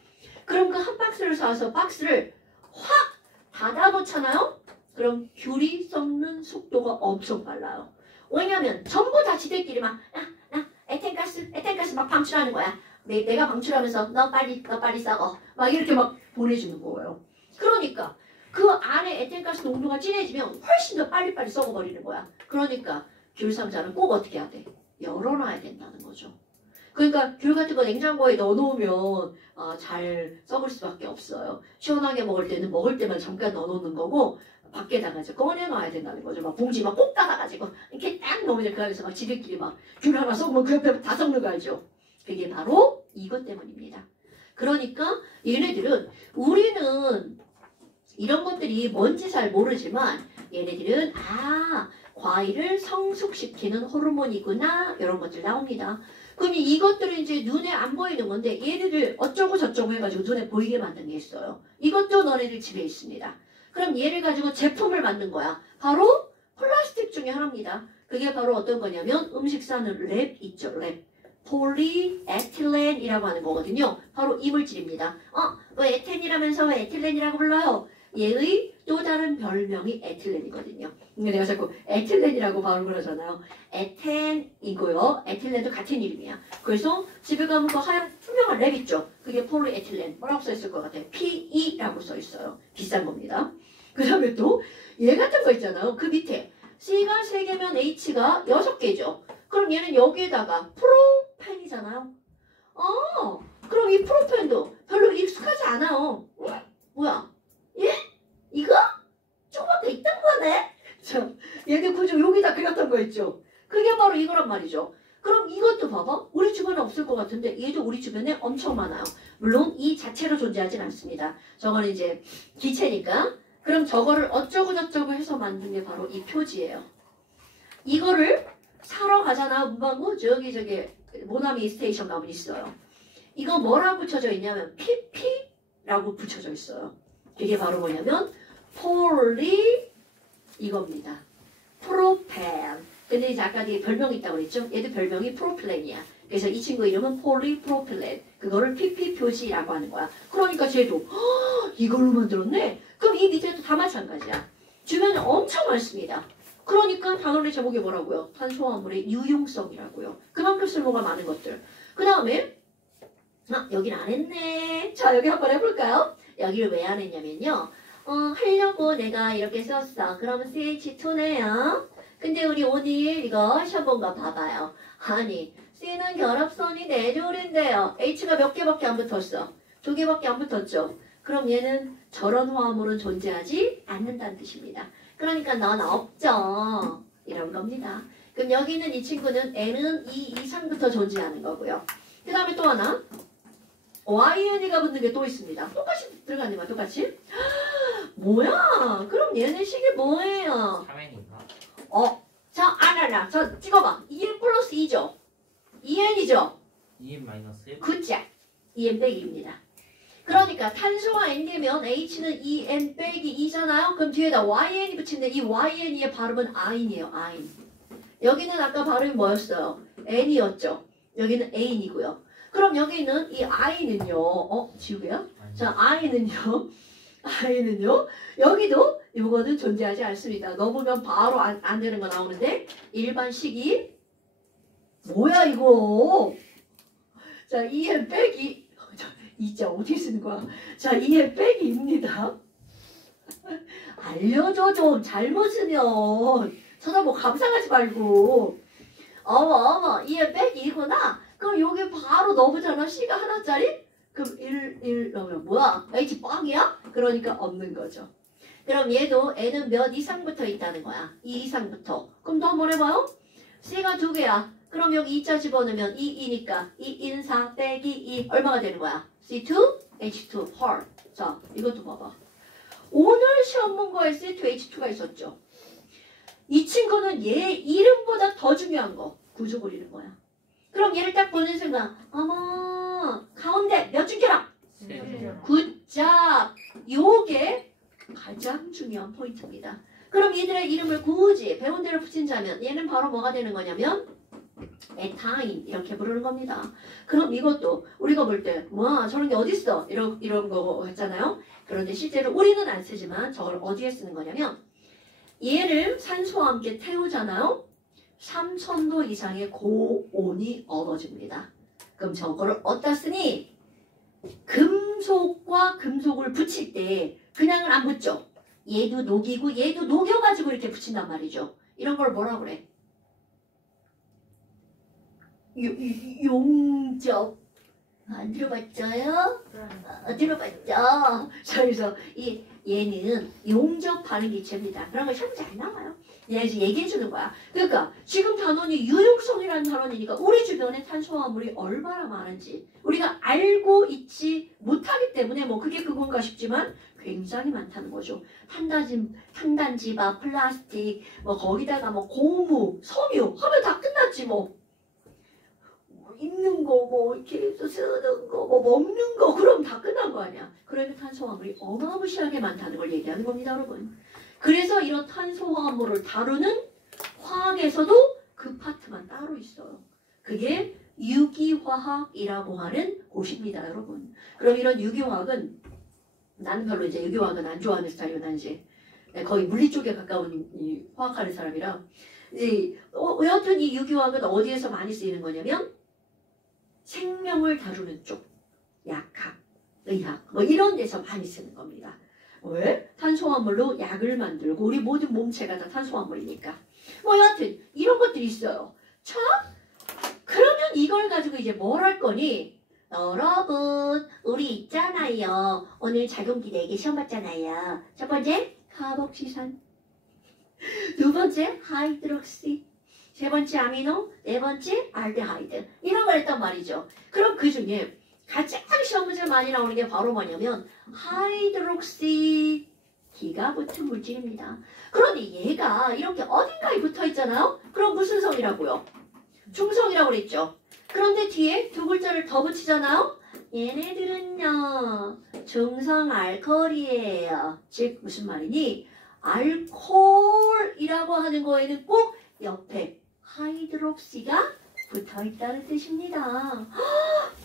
그럼 그 한 박스를 사서 박스를 확 닫아 놓잖아요. 그럼 귤이 썩는 속도가 엄청 빨라요. 왜냐면 전부 다 지들끼리 막 에텐가스 막 방출하는 거야. 내가 방출하면서 너 빨리 썩어 막 이렇게 막 보내주는 거예요. 그러니까 그 안에 에텐가스 농도가 진해지면 훨씬 더 빨리빨리 썩어버리는 거야. 그러니까 귤 상자는 꼭 어떻게 해야 돼? 열어놔야 된다는 거죠. 그러니까 귤 같은 거 냉장고에 넣어놓으면 잘 썩을 수밖에 없어요. 시원하게 먹을 때는 먹을 때만 잠깐 넣어놓는 거고 밖에다가 이제 꺼내놔야 된다는 거죠. 막 봉지 막 꼭 닫아가지고 이렇게 딱 넣으면 이제 그 안에서 막 지들끼리 막 귤 하나 썩으면 그 옆에 다 썩는 거 알죠? 그게 바로 이것 때문입니다. 그러니까 얘네들은 우리는 이런 것들이 뭔지 잘 모르지만 얘네들은 과일을 성숙시키는 호르몬이구나 이런 것들 나옵니다. 그럼 이것들은 이제 눈에 안 보이는 건데 얘네들 어쩌고 저쩌고 해가지고 눈에 보이게 만든 게 있어요. 이것도 너네들 집에 있습니다. 그럼 얘를 가지고 제품을 만든 거야. 바로 플라스틱 중에 하나입니다. 그게 바로 어떤 거냐면 음식 싸는 랩 있죠. 랩. 폴리에틸렌이라고 하는 거거든요. 바로 이 물질입니다. 왜 에텐이라면서 왜 에틸렌이라고 불러요? 얘의 또 다른 별명이 에틸렌이거든요. 근데 내가 자꾸 에틸렌이라고 발음을 하잖아요. 에텐이고요. 에틸렌도 같은 이름이야. 그래서 집에 가면 그 하얀 투명한 랩 있죠. 그게 폴리에틸렌. 뭐라고 써있을 것 같아요? PE라고 써있어요. 비싼 겁니다. 그 다음에 또 얘 같은 거 있잖아요. 그 밑에 C가 3개면 H가 6개죠. 그럼 얘는 여기에다가 프로펜이잖아요. 그럼 이 프로펜도 별로 익숙하지 않아요. 뭐야? 얘? 이거? 조금밖에 있던 거네? 참, 얘들 구조 여기다 그렸던 거 있죠? 그게 바로 이거란 말이죠. 그럼 이것도 봐봐. 우리 주변에 없을 것 같은데 얘도 우리 주변에 엄청 많아요. 물론 이 자체로 존재하진 않습니다. 저거는 이제 기체니까. 그럼 저거를 어쩌고 저쩌고 해서 만든 게 바로 이 표지예요. 이거를 사러 가잖아. 문방구 저기 모나미 스테이션 가면 있어요. 이거 뭐라고 붙여져 있냐면 PP라고 붙여져 있어요. 이게 바로 뭐냐면 폴리 이겁니다. 프로펜. 근데 이제 아까 뒤에 별명이 있다고 그랬죠? 얘도 별명이 프로필렌이야. 그래서 이 친구 이름은 폴리프로필렌. 그거를 PP 표지라고 하는 거야. 그러니까 쟤도 이걸로 만들었네? 그럼 이 밑에도 다 마찬가지야. 주변에 엄청 많습니다. 그러니까 단원의 제목이 뭐라고요? 탄수화물의 유용성이라고요. 그만큼 쓸모가 많은 것들. 그 다음에 여긴 안 했네. 자 여기 한번 해볼까요? 여기를 왜 안 했냐면요. 하려고 내가 이렇게 썼어. 그러면 CH2네요. 근데 우리 오늘 이거 시험 본 거 봐봐요. 아니 C는 결합선이 4줄인데요. H가 몇 개밖에 안 붙었어? 2개밖에 안 붙었죠. 그럼 얘는 저런 화합물은 존재하지 않는다는 뜻입니다. 그러니까 넌 없죠. 이런 겁니다. 그럼 여기 있는 이 친구는 N은 2 이상부터 존재하는 거고요. 그 다음에 또 하나 YN이가 붙는 게 또 있습니다. 똑같이 들어가니까 똑같이. 뭐야? 그럼 얘네 식이 뭐예요? 3N인가? 자, 아나나. 저 찍어봐. 2n 플러스 2죠. 2n이죠. 2n 마이너스 1? 굿자. 2n 빼기 2입니다. 그러니까 탄소와 n개면 h는 2n 빼기 2잖아요. 그럼 뒤에다 yn이 붙이는데 이 yn의 발음은 in이에요. in. 여기는 아까 발음이 뭐였어요? n이었죠. 여기는 ain이고요. 그럼 여기는 이 i는요. 지우개요? 자, i는요. 여기도 이거는 존재하지 않습니다. 넣으면 바로 안 되는 거 나오는데 일반식이 뭐야 이거? 자, 2n 빼기 2자 어떻게 쓰는 거야? 자, 2n 빼기입니다. 알려줘 좀. 잘못 쓰면 쳐다보고 감상하지 말고. 어머 2n 빼기 2구나. 그럼 여기 바로 넣어보잖아. C가 하나짜리? 그럼 1 넣으면 뭐야? H 빵이야? 그러니까 없는 거죠. 그럼 얘도 N은 몇 이상부터 있다는 거야? 2 이상부터. 그럼 또 한번 해봐요. C가 2개야. 그럼 여기 2자 집어넣으면 2이니까 2인 4 빼기 2 얼마가 되는 거야? C2, H2, 헐. 자, 이것도 봐봐. 오늘 시험 문거에 C2, H2가 있었죠. 이 친구는 얘 이름보다 더 중요한 거 구조 그리는 거야. 그럼 얘를 딱 보는 순간 어머 가운데 몇 줄기랑? 굿잡. 요게 가장 중요한 포인트입니다. 그럼 얘들의 이름을 굳이 배운 대로 붙인다면 얘는 바로 뭐가 되는 거냐면 에타인 이렇게 부르는 겁니다. 그럼 이것도 우리가 볼 때 와 저런 게 어딨어 이런 거 했잖아요. 그런데 실제로 우리는 안 쓰지만 저걸 어디에 쓰는 거냐면 얘를 산소와 함께 태우잖아요. 3000도 이상의 고온이 얻어집니다. 그럼 저거를 어디다 쓰니? 금속과 금속을 붙일 때 그냥은 안 붙죠. 얘도 녹이고 얘도 녹여가지고 이렇게 붙인단 말이죠. 이런 걸 뭐라 그래? 용접. 안 들어봤죠요? 들어봤죠? 자, 그래서 얘는 용접하는 기체입니다. 그런 거 시험에 잘 나와요. 얘 얘기해 주는 거야. 그러니까 지금 단원이 유용성이라는 단원이니까 우리 주변에 탄소화물이 얼마나 많은지 우리가 알고 있지 못하기 때문에 뭐 그게 그건가 싶지만 굉장히 많다는 거죠. 탄단지바, 플라스틱, 뭐 거기다가 뭐 고무, 섬유 하면 다 끝났지 뭐. 입는 거, 뭐 이렇게 쓰는 거, 뭐 먹는 거 그럼 다 끝난 거 아니야. 그러니까 탄소화물이 어마무시하게 많다는 걸 얘기하는 겁니다, 여러분. 그래서 이런 탄소화물을 다루는 화학에서도 그 파트만 따로 있어요. 그게 유기화학이라고 하는 곳입니다, 여러분. 그럼 이런 유기화학은 나는 별로 이제 유기화학은 안 좋아하는 스타일이고 난 이제 거의 물리 쪽에 가까운 이 화학하는 사람이라 여하튼 이 유기화학은 어디에서 많이 쓰이는 거냐면 생명을 다루는 쪽, 약학, 의학 뭐 이런 데서 많이 쓰는 겁니다. 왜? 탄소화물로 약을 만들고 우리 모든 몸체가 다 탄소화물이니까. 뭐 여하튼 이런 것들이 있어요. 자, 그러면 이걸 가지고 이제 뭘 할 거니? 여러분, 우리 있잖아요. 오늘 작용기 4개 시험 봤잖아요. 첫 번째, 카복시산. 두 번째, 하이드록시. 세 번째, 아미노. 네 번째, 알데하이드. 이런 걸 했단 말이죠. 그럼 그 중에 가장 시험 문제 많이 나오는 게 바로 뭐냐면 하이드록시 기가 붙은 물질입니다. 그런데 얘가 이렇게 어딘가에 붙어 있잖아요. 그럼 무슨 성이라고요? 중성이라고 그랬죠. 그런데 뒤에 두 글자를 더 붙이잖아요. 얘네들은요 중성 알코올이에요. 즉 무슨 말이니? 알코올이라고 하는 거에는 꼭 옆에 하이드록시가 붙어 있다는 뜻입니다.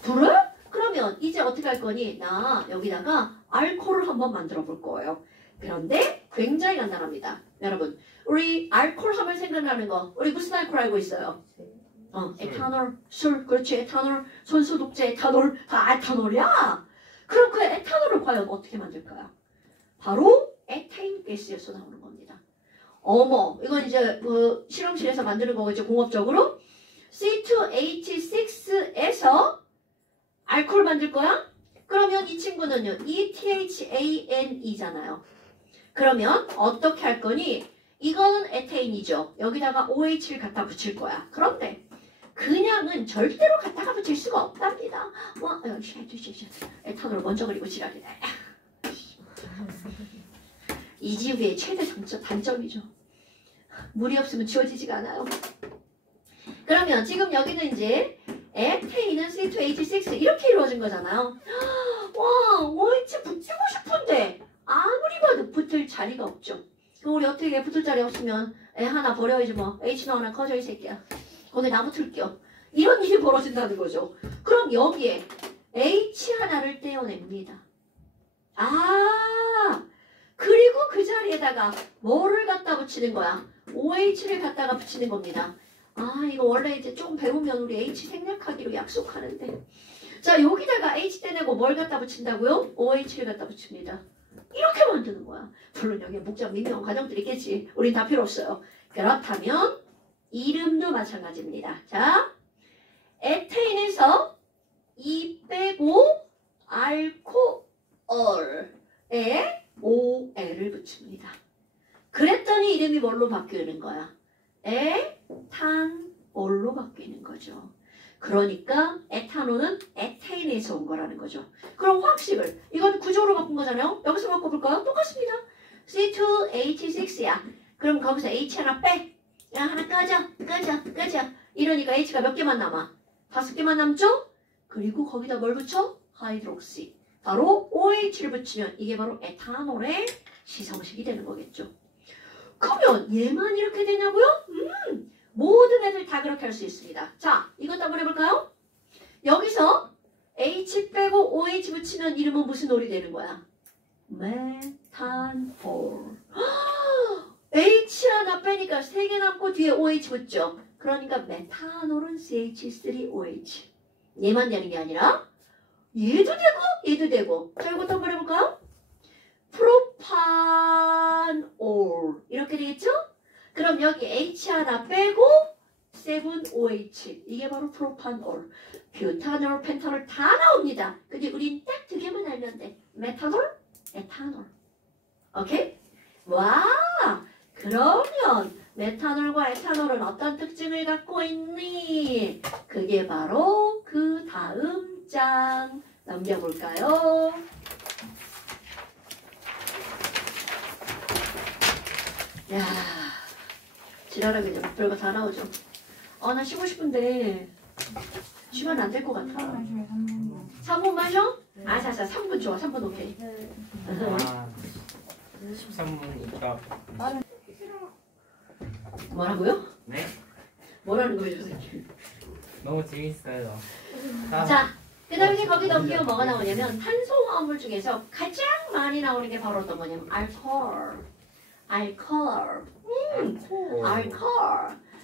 그래? 그러면 이제 어떻게 할 거니? 나 여기다가 알코올을 한번 만들어 볼 거예요. 그런데 굉장히 간단합니다. 여러분, 우리 알코올 하면 생각나는 거 우리 무슨 알코올 알고 있어요? 에탄올, 술, 그렇지. 에탄올, 손소독제, 에탄올, 다 에탄올이야. 그럼 그 에탄올을 과연 어떻게 만들까요? 바로 에테인 가스에서 나오는 겁니다. 어머, 이건 이제 그 실험실에서 만드는 거겠죠, 공업적으로. C2H6에서 알코올 만들 거야? 그러면 이 친구는요, ETHAN이잖아요. 그러면 어떻게 할 거니? 이거는 에테인이죠. 여기다가 OH를 갖다 붙일 거야. 그런데 그냥은 절대로 갖다가 붙일 수가 없답니다. 와, 에탄올 먼저 그리고 지랄이네. 이 지우개의 최대 단점이죠. 물이 없으면 지워지지가 않아요. 그러면 지금 여기는 이제 에테인은 C2H6 이렇게 이루어진 거잖아요. 와, OH 붙이고 싶은데 아무리 봐도 붙을 자리가 없죠. 그럼 우리 어떻게 붙을 자리 없으면 애 하나 버려야지 뭐. H는 하나 커져 이 새끼야. 거기 나무 틀겨. 이런 일이 벌어진다는 거죠. 그럼 여기에 H 하나를 떼어냅니다. 아, 그리고 그 자리에다가 뭐를 갖다 붙이는 거야? OH를 갖다가 붙이는 겁니다. 아, 이거 원래 이제 좀 배우면 우리 H 생략하기로 약속하는데. 자, 여기다가 H 떼내고 뭘 갖다 붙인다고요? OH를 갖다 붙입니다. 이렇게 만드는 거야. 물론 여기에 목적 미묘한 과정들이 있겠지. 우린 다 필요 없어요. 그렇다면 이름도 마찬가지입니다. 자, 에테인에서 E 빼고 알코올에 OL을 붙입니다. 그랬더니 이름이 뭘로 바뀌는 거야? 에탄올로 바뀌는 거죠. 그러니까 에탄올은 에테인에서 온 거라는 거죠. 그럼 화학식을 이건 구조로 바꾼 거잖아요. 여기서 바꿔볼까요? 똑같습니다. C2H6야. 그럼 거기서 H 하나 빼. 야, 하나 꺼져. 이러니까 H가 몇 개만 남아? 5개만 남죠? 그리고 거기다 뭘 붙여? 하이드록시. 바로 OH를 붙이면 이게 바로 에탄올의 시성식이 되는 거겠죠. 그러면 얘만 이렇게 되냐고요? 모든 애들 다 그렇게 할 수 있습니다. 자, 이것도 한번 해볼까요? 여기서 H 빼고 OH 붙이면 이름은 무슨 올이 되는 거야? 메탄올. H 하나 빼니까 3개 남고 뒤에 OH 붙죠? 그러니까 메탄올은 CH3OH. 얘만 되는 게 아니라 얘도 되고 얘도 되고. 자, 이것도 한번 해볼까요? 프로판올 이렇게 되겠죠? 그럼 여기 H 하나 빼고 7OH 이게 바로 프로판올. 뷰탄올, 펜탄올 다 나옵니다. 근데 우린 딱 2개만 알면 돼. 메탄올, 에탄올. 오케이? 와! 그러면 메탄올과 에탄올은 어떤 특징을 갖고 있니? 그게 바로 그 다음 장 넘겨볼까요? 야, 지랄하게 그냥 별거 다 나오죠. 나 쉬고 싶은데 쉬면 안 될 것 같아. 3분 마셔? 아, 자자, 3분 좋아. 3분 오케이. 아, 13분 있다. 뭐라고요? 네? 뭐라는 거예요, 선생님? 너무 재밌어요. 자, 그 다음에 이제 거기 넘기면 뭐가 나오냐면 탄소화합물 중에서 가장 많이 나오는 게 바로 어떤 거냐면 알코올. 알코올.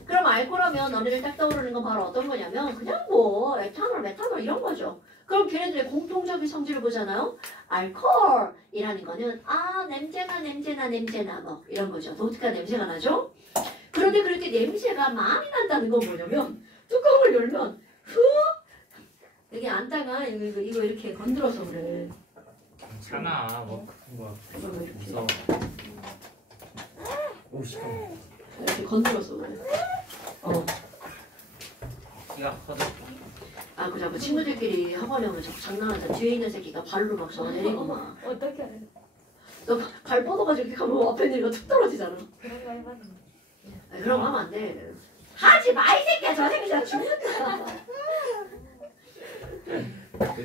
그럼 알코올하면 너네들 딱 떠오르는 건 바로 어떤 거냐면 그냥 뭐 에탄올, 메탄올 이런 거죠. 그럼 걔네들의 공통적인 성질을 보잖아요. 알코올이라는 거는 냄새나 뭐 이런 거죠. 독특한 냄새가 나죠. 그런데 그렇게 냄새가 많이 난다는 건 뭐냐면 뚜껑을 열면 여기 안다가 이거 이렇게 건드려서 그래. 괜찮아. 뭐 같은 거야. 이거 이렇게 무서워. 오, 시끄러워. 이렇게 건드려서 그래. 키가 커져. 아, 그래. 뭐 친구들끼리 학원에 오면 자꾸 장난하자. 뒤에 있는 새끼가 발로 막 쏘아 내리고 막. 어떻게 알아? 너 발 뻗어가지고 이렇게 가면 앞에 있는 애가 툭 떨어지잖아. 그런 거 해봤는데. 아니, 그런 거 하면 안 돼. 하지 마, 이 새끼야. 저 새끼 진짜 죽는다.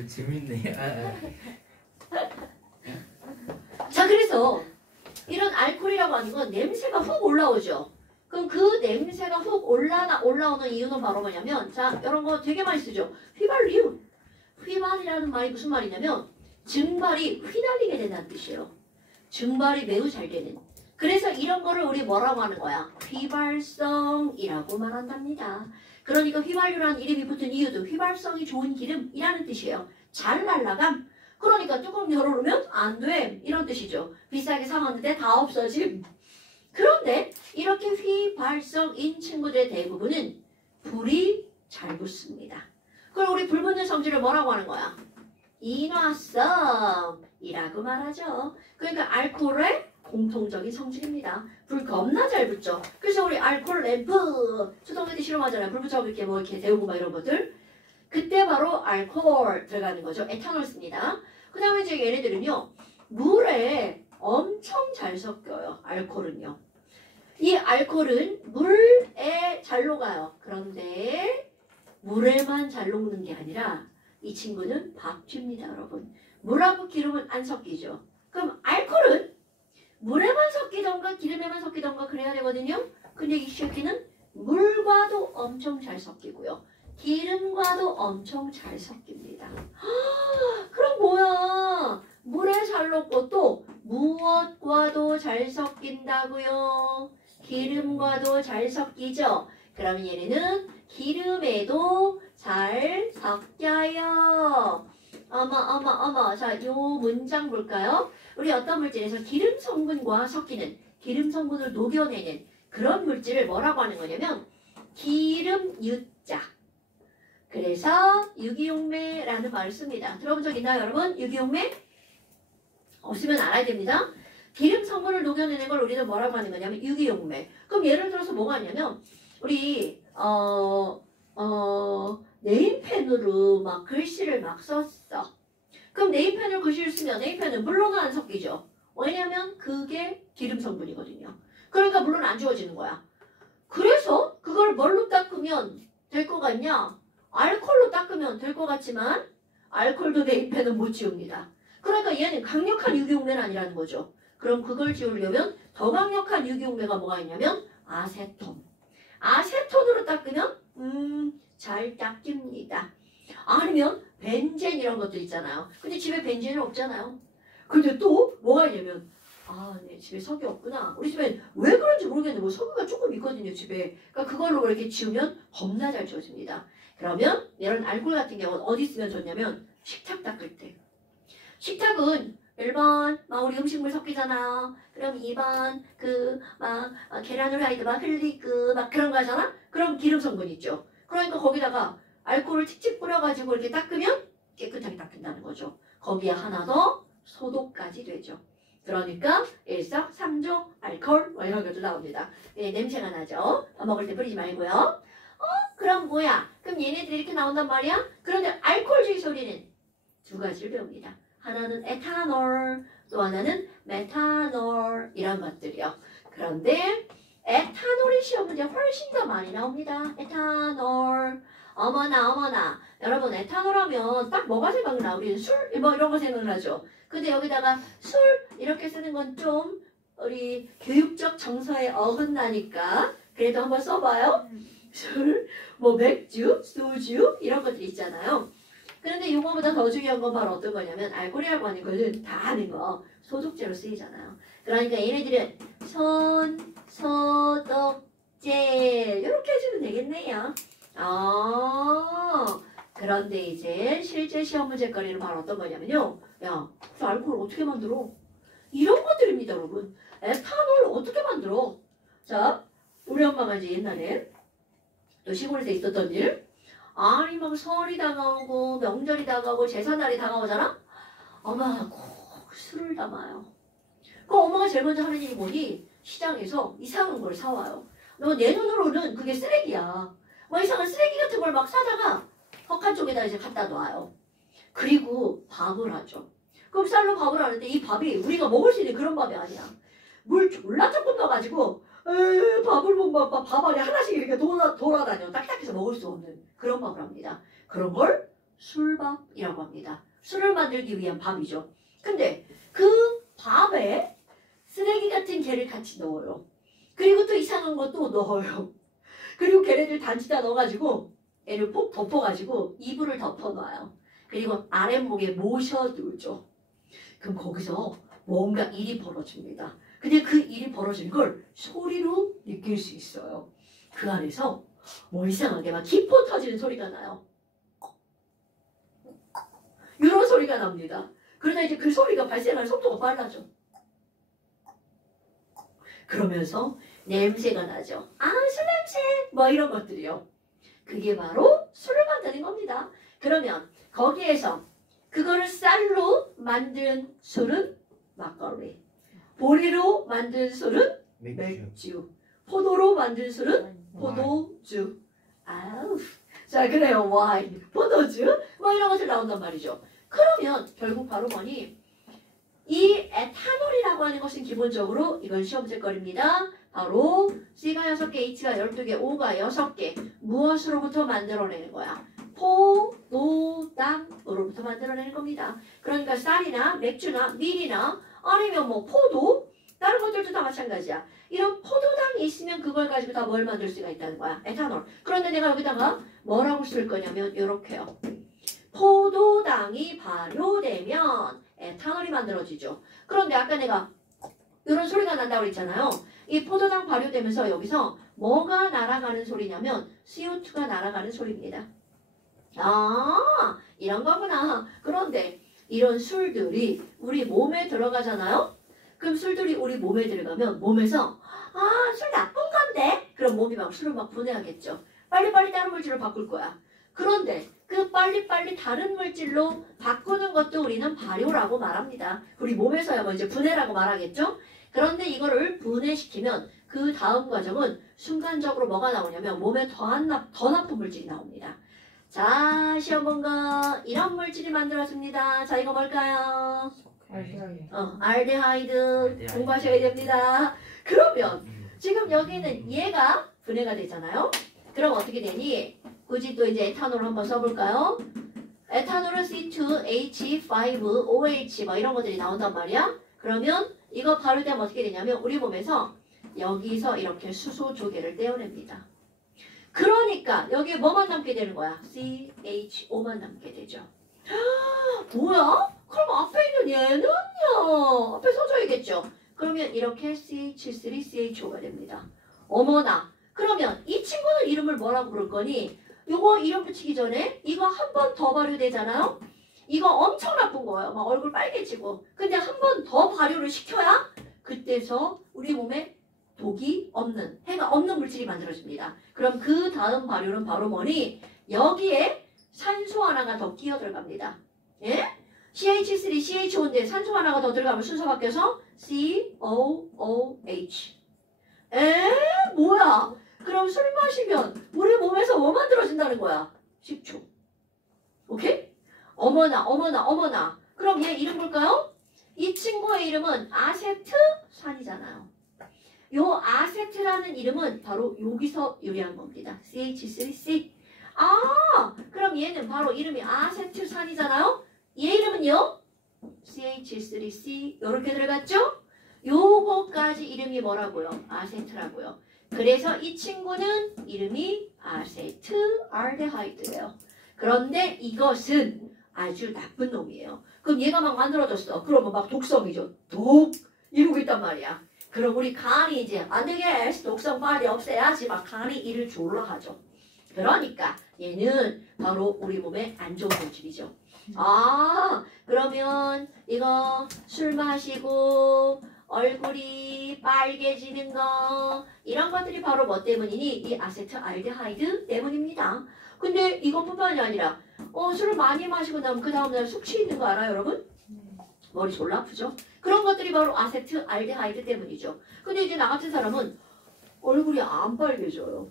재밌네. 자, 그래서 이런 알코올이라고 하는 건 냄새가 훅 올라오죠. 그럼 그 냄새가 훅 올라오는 이유는 바로 뭐냐면, 자, 이런 거 되게 많이 쓰죠. 휘발유. 휘발이라는 말이 무슨 말이냐면 증발이 휘날리게 된다는 뜻이에요. 증발이 매우 잘 되는. 그래서 이런 거를 우리 뭐라고 하는 거야? 휘발성이라고 말한답니다. 그러니까 휘발유라는 이름이 붙은 이유도 휘발성이 좋은 기름이라는 뜻이에요. 잘 날아감. 그러니까 뚜껑 열어놓으면 안 돼. 이런 뜻이죠. 비싸게 사왔는데 다 없어짐. 그런데 이렇게 휘발성인 친구들의 대부분은 불이 잘 붙습니다. 그럼 우리 불 붙는 성질을 뭐라고 하는 거야? 인화성이라고 말하죠. 그러니까 알코올의 공통적인 성질입니다. 불 겁나 잘 붙죠. 그래서 우리 알코올 램프 초등학교 때 실험하잖아요. 불 붙여서 이렇게 뭐 이렇게 데우고 막 이런 것들. 그때 바로 알코올 들어가는 거죠. 에탄올 씁니다. 그 다음에 이제 얘네들은요. 물에 엄청 잘 섞여요. 알코올은요. 이 알코올은 물에 잘 녹아요. 그런데 물에만 잘 녹는 게 아니라 이 친구는 밥줍니다, 여러분. 물하고 기름은 안 섞이죠. 그럼 알코올은 물에만 섞이던가 기름에만 섞이던가 그래야 되거든요. 근데 이 새끼는 물과도 엄청 잘 섞이고요. 기름과도 엄청 잘 섞입니다. 그럼 뭐야? 물에 잘 녹고 또 무엇과도 잘 섞인다고요? 기름과도 잘 섞이죠? 그럼 얘네는 기름에도 잘 섞여요. 어머. 자, 요 문장 볼까요? 우리 어떤 물질에서 기름 성분과 섞이는, 기름 성분을 녹여내는 그런 물질을 뭐라고 하는 거냐면 기름유자. 그래서 유기용매라는 말을 씁니다. 들어본 적 있나요, 여러분? 유기용매? 없으면 알아야 됩니다. 기름 성분을 녹여내는 걸 우리는 뭐라고 하는 거냐면 유기용매. 그럼 예를 들어서 뭐가 있냐면 우리 네임펜으로 막 글씨를 막 썼어. 그럼 네임펜으로 글씨를 쓰면 네임펜은 물로는 안 섞이죠. 왜냐면 그게 기름 성분이거든요. 그러니까 물론 안 지워지는 거야. 그래서 그걸 뭘로 닦으면 될 것 같냐? 알코올로 닦으면 될 것 같지만 알코올도 네임펜은 못 지웁니다. 그러니까 얘는 강력한 유기용매는 아니라는 거죠. 그럼 그걸 지우려면 더 강력한 유기용매가 뭐가 있냐면 아세톤. 아세톤으로 닦으면 잘 닦입니다. 아니면 벤젠 이런 것도 있잖아요. 근데 집에 벤젠은 없잖아요. 근데 또 뭐가 있냐면 네, 집에 석이 없구나. 우리 집엔 왜 그런지 모르겠는데 뭐 석유가 조금 있거든요, 집에. 그러니까 그걸로 이렇게 지우면 겁나 잘 지워집니다. 그러면 이런 알코올 같은 경우는 어디 쓰면 좋냐면 식탁 닦을 때. 식탁은 1번 막 우리 음식물 섞이잖아요. 그럼 2번 계란 후라이드 막 흘리고 막 그런 거 하잖아. 그럼 기름 성분 있죠. 그러니까 거기다가 알코올을 칙칙 뿌려가지고 이렇게 닦으면 깨끗하게 닦인다는 거죠. 거기에 하나 더 소독까지 되죠. 그러니까 일석삼조 알코올 뭐 이런 것도 나옵니다. 네, 냄새가 나죠. 밥 먹을 때 뿌리지 말고요. 그럼 뭐야? 그럼 얘네들이 이렇게 나온단 말이야? 그런데 알코올 주의소리는 두 가지를 배웁니다. 하나는 에탄올, 또 하나는 메탄올 이런 것들이요. 그런데 에탄올이 시험 문제 훨씬 더 많이 나옵니다. 에탄올. 어머나. 여러분 에탄올 하면 딱 뭐가 생각나? 우리는 술? 뭐 이런 거 생각나죠? 근데 여기다가 술 이렇게 쓰는 건 좀 우리 교육적 정서에 어긋나니까 그래도 한번 써봐요. 술, 뭐 맥주, 소주 이런 것들 있잖아요. 그런데 이거보다 더 중요한 건 바로 어떤 거냐면 알코올이라고 하는 것은 다 아는 거 소독제로 쓰이잖아요. 그러니까 얘네들은 손 소독제 이렇게 해주면 되겠네요. 그런데 이제 실제 시험 문제거리는 바로 어떤 거냐면요. 야, 그 알코올 어떻게 만들어? 이런 것들입니다, 여러분. 에탄올 어떻게 만들어? 자, 우리 엄마가 이제 옛날에 또 시골에서 있었던 일. 아니 막 설이 다가오고 명절이 다가오고 제삿날이 다가오잖아? 엄마가 꼭 술을 담아요. 그 엄마가 제일 먼저 하는 일이 뭐니? 시장에서 이상한 걸 사와요. 너 내 눈으로는 그게 쓰레기야. 뭐 이상한 쓰레기 같은 걸 막 사다가 헛간 쪽에다 이제 갖다 놔요. 그리고 밥을 하죠. 그럼 쌀로 밥을 하는데 이 밥이 우리가 먹을 수 있는 그런 밥이 아니야. 물 졸라 조금 넣어가지고 밥을 못 밥 안에 하나씩 이렇게 돌아다녀. 딱딱해서 먹을 수 없는 그런 밥을 합니다. 그런 걸 술밥이라고 합니다. 술을 만들기 위한 밥이죠. 근데 그 밥에 쓰레기 같은 게를 같이 넣어요. 그리고 또 이상한 것도 넣어요. 그리고 걔네들 단지다 넣어가지고 얘를 꼭 덮어가지고 이불을 덮어놔요. 그리고 아랫목에 모셔두죠. 그럼 거기서 뭔가 일이 벌어집니다. 근데 그 일이 벌어진 걸 소리로 느낄 수 있어요. 그 안에서 뭐 이상하게 막 기포 터지는 소리가 나요. 이런 소리가 납니다. 그러다 이제 그 소리가 발생하는 속도가 빨라져. 그러면서 냄새가 나죠. 술 냄새! 뭐 이런 것들이요. 그게 바로 술을 만드는 겁니다. 그러면 거기에서 그거를 쌀로 만든 술은 막걸리. 보리로 만든 술은 맥주. 포도로 만든 술은 포도주. 자, 그래요. 와인, 포도주. 뭐 이런 것들 나온단 말이죠. 그러면 결국 바로 뭐니? 이 에탄올이라고 하는 것은 기본적으로 이건 시험 문제거리입니다. 바로 C가 6개, H가 12개, O가 6개. 무엇으로부터 만들어내는 거야? 포도당으로부터 만들어내는 겁니다. 그러니까 쌀이나 맥주나 밀이나 아니면 뭐 포도, 다른 것들도 다 마찬가지야. 이런 포도당이 있으면 그걸 가지고 다 뭘 만들 수가 있다는 거야? 에탄올. 그런데 내가 여기다가 뭐라고 쓸 거냐면 이렇게요. 포도당이 발효되면 에탄올이 만들어지죠. 그런데 아까 내가 이런 소리가 난다고 그랬잖아요. 이 포도당 발효되면서 여기서 뭐가 날아가는 소리냐면 CO2가 날아가는 소리입니다. 아, 이런 거구나. 그런데 이런 술들이 우리 몸에 들어가잖아요. 그럼 술들이 우리 몸에 들어가면 몸에서 아, 술 나쁜 건데? 그럼 몸이 막 술을 막 분해하겠죠. 빨리빨리 다른 물질로 바꿀 거야. 그런데 그 빨리빨리 다른 물질로 바꾸는 것도 우리는 발효라고 말합니다. 우리 몸에서야 먼저 분해라고 말하겠죠? 그런데 이거를 분해시키면 그 다음 과정은 순간적으로 뭐가 나오냐면 몸에 더 나쁜 물질이 나옵니다. 자, 시험 본 거 이런 물질이 만들어집니다. 자, 이거 뭘까요? 알데하이드 공부하셔야 됩니다. 그러면 지금 여기는 얘가 분해가 되잖아요. 그럼 어떻게 되니? 굳이 또 이제 에탄올 한번 써볼까요? 에탄올은 C2H5OH 뭐 이런 것들이 나온단 말이야. 그러면 이거 발효되면 어떻게 되냐면 우리 몸에서 여기서 이렇게 수소 조개를 떼어냅니다. 그러니까 여기에 뭐만 남게 되는 거야? CHO만 남게 되죠. 뭐야? 그럼 앞에 있는 얘는요? 앞에 써줘야겠죠. 그러면 이렇게 CH3CHO가 됩니다. 어머나. 그러면 이 친구는 이름을 뭐라고 부를 거니? 요거 이름 붙이기 전에 이거 한 번 더 발효되잖아요? 이거 엄청 나쁜 거예요. 막 얼굴 빨개지고. 근데 한 번 더 발효를 시켜야 그때서 우리 몸에 독이 없는, 해가 없는 물질이 만들어집니다. 그럼 그 다음 발효는 바로 뭐니? 여기에 산소 하나가 더 끼어 들어갑니다. 예? CH3, CHO인데 산소 하나가 더 들어가면 순서 바뀌어서 COOH. 뭐야? 그럼 술 마시면 우리 몸에서 뭐 만들어진다는 거야? 식초. 오케이? 어머나, 어머나, 어머나. 그럼 얘 이름 볼까요? 이 친구의 이름은 아세트산이잖아요. 요 아세트라는 이름은 바로 여기서 유래한 겁니다. CH3C. 아, 그럼 얘는 바로 이름이 아세트산이잖아요. 얘 이름은요? CH3C 이렇게 들어갔죠? 요거까지 이름이 뭐라고요? 아세트라고요. 그래서 이 친구는 이름이 아세트알데하이드예요. 그런데 이것은 아주 나쁜 놈이에요. 그럼 얘가 막 만들어졌어. 그러면 막 독성이죠. 독 이러고 있단 말이야. 그럼 우리 간이 이제 안 되겠어. 독성 빨리 없애야지. 막 간이 일을 졸라 하죠. 그러니까 얘는 바로 우리 몸에 안 좋은 물질이죠. 아, 그러면 이거 술 마시고 얼굴이 빨개지는 거 이런 것들이 바로 뭐 때문이니? 이 아세트알데하이드 때문입니다. 근데 이것뿐만이 아니라 술을 많이 마시고 나면 그 다음날 숙취 있는 거 알아요, 여러분? 머리 졸라 아프죠? 그런 것들이 바로 아세트알데하이드 때문이죠. 근데 이제 나 같은 사람은 얼굴이 안 빨개져요.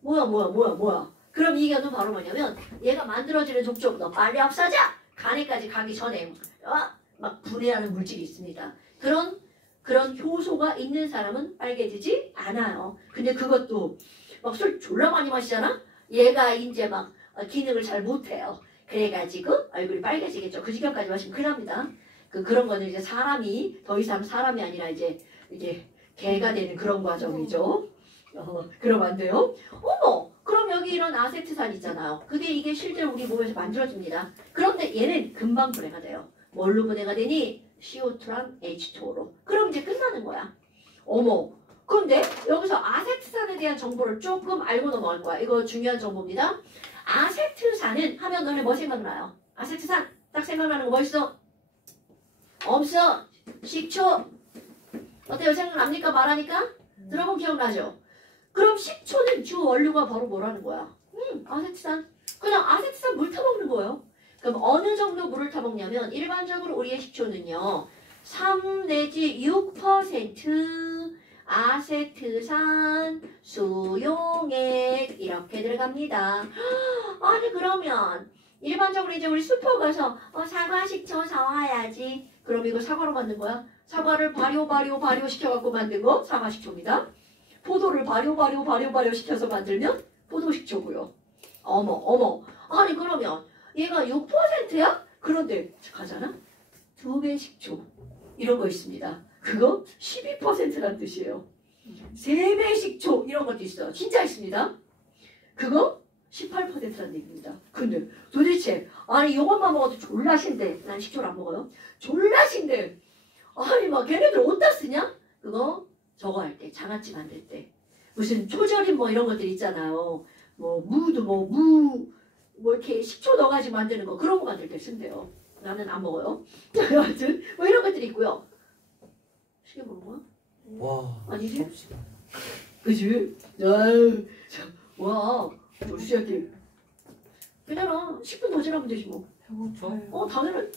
뭐야. 그럼 이게는 바로 뭐냐면 얘가 만들어지는 족저보다 빨리 없어져! 간에까지 가기 전에 막 분해하는 물질이 있습니다. 그런 효소가 있는 사람은 빨개지지 않아요. 근데 그것도 막 술 졸라 많이 마시잖아? 얘가 이제 막 기능을 잘 못해요. 그래가지고 얼굴이 빨개지겠죠. 그 지경까지 마시면 큰일 납니다. 그런 거는 이제 사람이 더 이상 사람이 아니라 이제 개가 되는 그런 과정이죠. 그러면 안 돼요. 어머! 그럼 여기 이런 아세트산 있잖아요. 근데 이게 실제로 우리 몸에서 만들어집니다. 그런데 얘는 금방 분해가 돼요. 뭘로 분해가 되니? CO2랑 H2O로. 그럼 이제 끝나는 거야. 어머! 그런데 여기서 아세트산에 대한 정보를 조금 알고 넘어갈 거야. 이거 중요한 정보입니다. 아세트산은 하면 너네 뭐 생각나요? 아세트산 딱 생각나는 거 뭐 있어? 없어. 식초. 어때요? 생각납니까? 말하니까? 들어보면 기억나죠? 그럼 식초는 주 원료가 바로 뭐라는 거야? 아세트산. 그냥 아세트산 물 타먹는 거예요. 그럼 어느 정도 물을 타먹냐면 일반적으로 우리의 식초는요. 3 내지 6% 아세트산 수용액 이렇게 들어갑니다. 아니 그러면 일반적으로 이제 우리 슈퍼 가서 사과 식초 사와야지. 그럼 이거 사과로 만든 거야? 사과를 발효 시켜갖고 만든 거 사과 식초입니다. 포도를 발효 시켜서 만들면 포도식초고요. 어머. 아니 그러면 얘가 6%야? 그런데 가잖아? 2배 식초 이런 거 있습니다. 그거 12%란 뜻이에요. 3배 식초 이런 것도 있어요. 진짜 있습니다. 그거 18%란 얘기입니다. 근데 도대체 아니 이것만 먹어도 졸라신데 난 식초를 안 먹어요. 졸라신데 아니 막 걔네들 어디다 쓰냐? 그거 저거 할 때 장아찌 만들 때 무슨 초절임 뭐 이런 것들 있잖아요. 뭐 무도 뭐 이렇게 식초 넣어가지고 만드는 거 그런 거 만들 때 쓴대요. 나는 안 먹어요. 여하튼 뭐 이런 것들이 있고요. 시계 먹는 거야? 와. 아니지? 수업 시간. 그치? 아유, 와, 우리 시작해. 그냥 10분 더 지나면 되지 뭐. 배고파요. 당연히.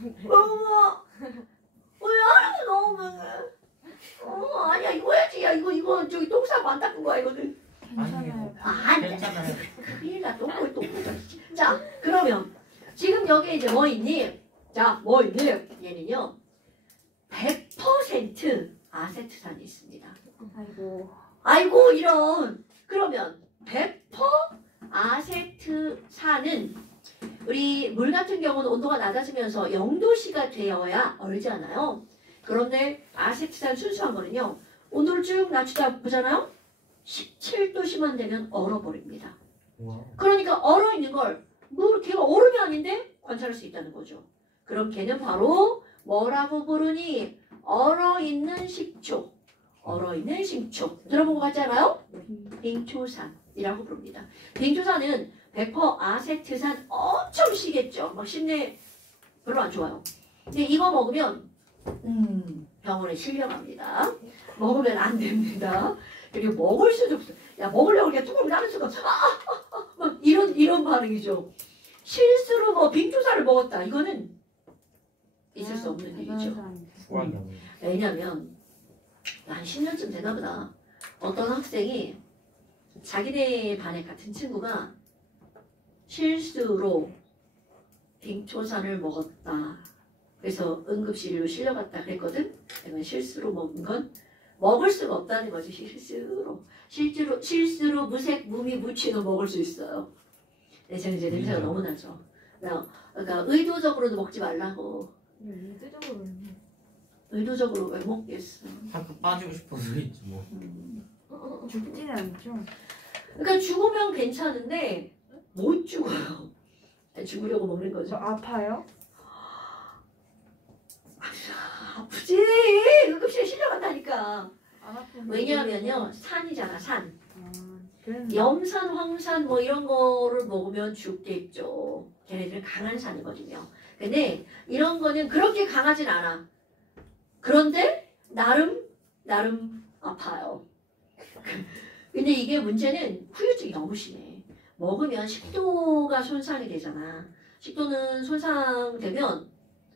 왜 하는 거 너무 많아? 아니야, 이거 해야지. 야, 이거 저기 똥 싸고 안 닦은 거야, 이거는. 괜찮아요. 안 돼. 괜찮아요. 큰일 나, 똥을. 자, 그러면 지금 여기 이제 뭐 있니? 자, 뭐 있니? 얘는요, 100% 아세트산이 있습니다. 아이고 이런. 그러면 100% 아세트산은 우리 물 같은 경우는 온도가 낮아지면서 0도씨가 되어야 얼잖아요. 그런데 아세트산 순수한 거는요. 온도를 쭉 낮추다 보잖아요. 17도씨만 되면 얼어버립니다. 와. 그러니까 얼어있는 걸 걔가 얼음이 아닌데 관찰할 수 있다는 거죠. 그럼 걔는 바로 뭐라고 부르니? 얼어있는 식초. 얼어있는 식초. 들어본 것 같지 않아요? 빙초산이라고 부릅니다. 빙초산은 100% 아세트산 엄청 시겠죠. 막 심내 별로 안 좋아요. 근데 이거 먹으면 병원에 실려갑니다. 먹으면 안 됩니다. 그리고 먹을 수도 없어. 야 먹으려고 이렇게 뚜껑 나를 수가 없어. 막 이런 반응이죠. 실수로 뭐 빙초산을 먹었다. 이거는 있을 수 없는 일이죠. 좋아한다고. 왜냐면 한 10년쯤 되나 보다. 어떤 학생이 자기네 반에 같은 친구가 실수로 빙초산을 먹었다. 그래서 응급실로 실려갔다 그랬거든. 내가 실수로 먹은 건 먹을 수가 없다는 거지. 실수로 무색, 무미, 무취도 먹을 수 있어요. 근데 저는 이제 냄새가 너무 나죠. 그러니까 의도적으로도 먹지 말라고. 의도적으로 왜 먹겠어? 학교 빠지고 싶어서 있지 뭐. 죽지는 않죠. 그러니까 죽으면 괜찮은데 못 죽어요. 죽으려고 먹는 저 거죠. 아파요? 아프지. 응급실에 실려간다니까. 안 아프면 왜냐하면요 산이잖아 산. 그래서 염산, 황산 뭐 이런 거를 먹으면 죽겠죠. 걔네들은 강한 산이거든요. 근데 이런 거는 그렇게 강하진 않아. 그런데 나름 아파요. 근데 이게 문제는 후유증이 너무 심해. 먹으면 식도가 손상이 되잖아. 식도는 손상되면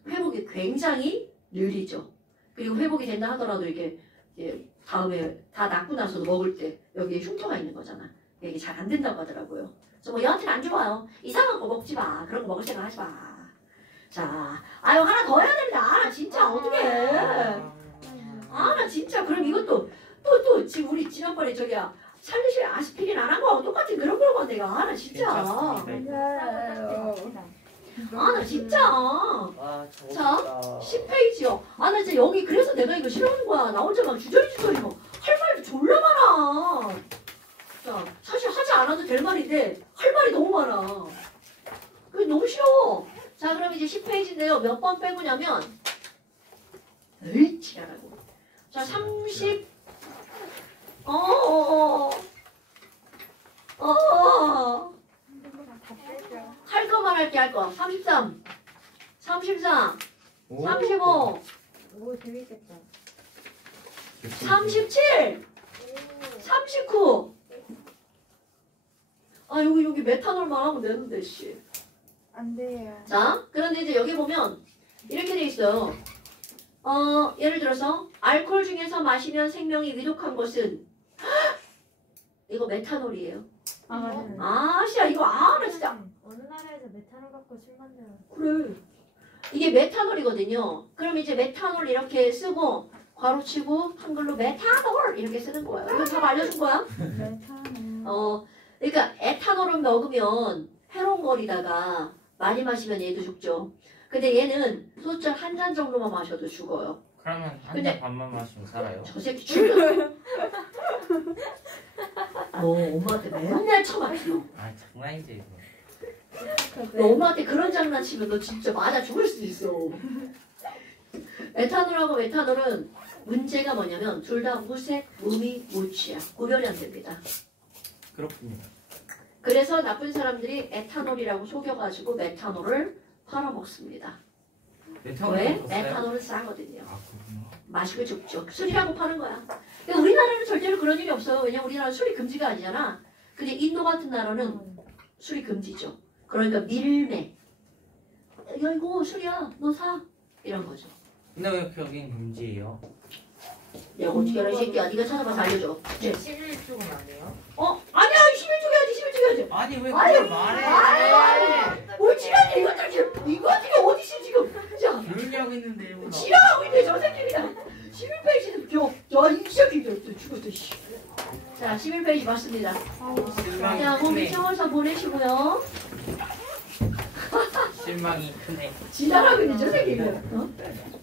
회복이 굉장히 느리죠. 그리고 회복이 된다 하더라도 이게 다음에 다 낫고 나서도 먹을 때 여기에 흉터가 있는 거잖아. 이게 잘 안 된다고 하더라고요. 그래서 뭐 얘한테는 안 좋아요. 이상한 거 먹지 마. 그런 거 먹을 생각 하지 마. 자, 아유 하나 더 해야 됩니다. 나 진짜 어떡해. 나 진짜 그럼 이것도 또 지금 우리 지난번에 저기야 살리실 아스피린 안 한 거하고 똑같은 그런 거만 내가 나 진짜. 나 진짜. 아, 자, 10페이지요. 나 진짜 여기 그래서 내가 이거 싫어하는 거야. 나 혼자 막 주저리 뭐 할 말도 졸라 많아. 자, 사실 하지 않아도 될 말인데 할 말이 너무 많아. 그게 너무 싫어. 자, 그럼 이제 10페이지인데요. 몇 번 빼고냐면 에이, 지랄하고. 자, 30 할 거만 할게 할 거. 33 34 35 오 재밌겠다. 37 39 여기 메탄올만 하면 되는데 씨. 안 돼요. 자, 그런데 이제 여기 보면 이렇게 돼 있어요. 예를 들어서 알코올 중에서 마시면 생명이 위독한 것은 이거 메탄올이에요. 맞아요. 씨야 이거 나 진짜 어느 나라에서 메탄올 갖고 술 만들어. 그래. 이게 메탄올이거든요. 그럼 이제 메탄올 이렇게 쓰고 괄호치고 한글로 메탄올 이렇게 쓰는 거예요. 이거 다 알려준 거야? 메탄올. 그러니까 에탄올을 먹으면 해롱거리다가 많이 마시면 얘도 죽죠. 근데 얘는 소주 한 잔 정도만 마셔도 죽어요. 그러면 한 근데- 잔 반만 마시면 살아요? 저 새끼 죽여. 너 엄마한테 맨날 쳐맞혀. 아 장난이지 이거. 너 엄마한테 그런 장난치면 너 진짜 맞아 죽을 수 있어. 에탄올하고 메탄올은 문제가 뭐냐면 둘 다 무색, 무미, 무취야. 구별이 안 됩니다. 그렇군요. 그래서 나쁜 사람들이 에탄올이라고 속여가지고 메탄올을 팔아먹습니다. 메탄올 왜? 줬어요? 메탄올은 싸거든요. 아 그렇구나. 마시고 죽죠. 술이라고 파는 거야. 근데 우리나라는 절대로 그런 일이 없어요. 왜냐면 우리나라는 술이 금지가 아니잖아. 근데 인도 같은 나라는 술이 금지죠. 그러니까 밀매. 야 이거 술이야. 너 사. 이런 거죠. 근데 왜 이렇게 여긴 금지예요? 내가 어떻게 알아 이 새끼야. 네가 찾아봐서 알려줘. 네. 11쪽은 아니에요? 아니야. 11쪽 해야지. 11쪽 해야지. 아니 왜 아유, 그걸 말해? 아유. 뭘 지랄이야. 이것들 지금. 이것들이 어디시 지금. 자. 조용히 하고 있는데 일부러. 지랄하고 있네. 저 새끼 그냥. 11페이지는 겨. 저이 새끼 죽었어. 씨. 자 11페이지 맞습니다. 자 몸이 채워서 보내시고요. 실망이 크네. 지랄하고 있네. 저 새끼 그냥. 어?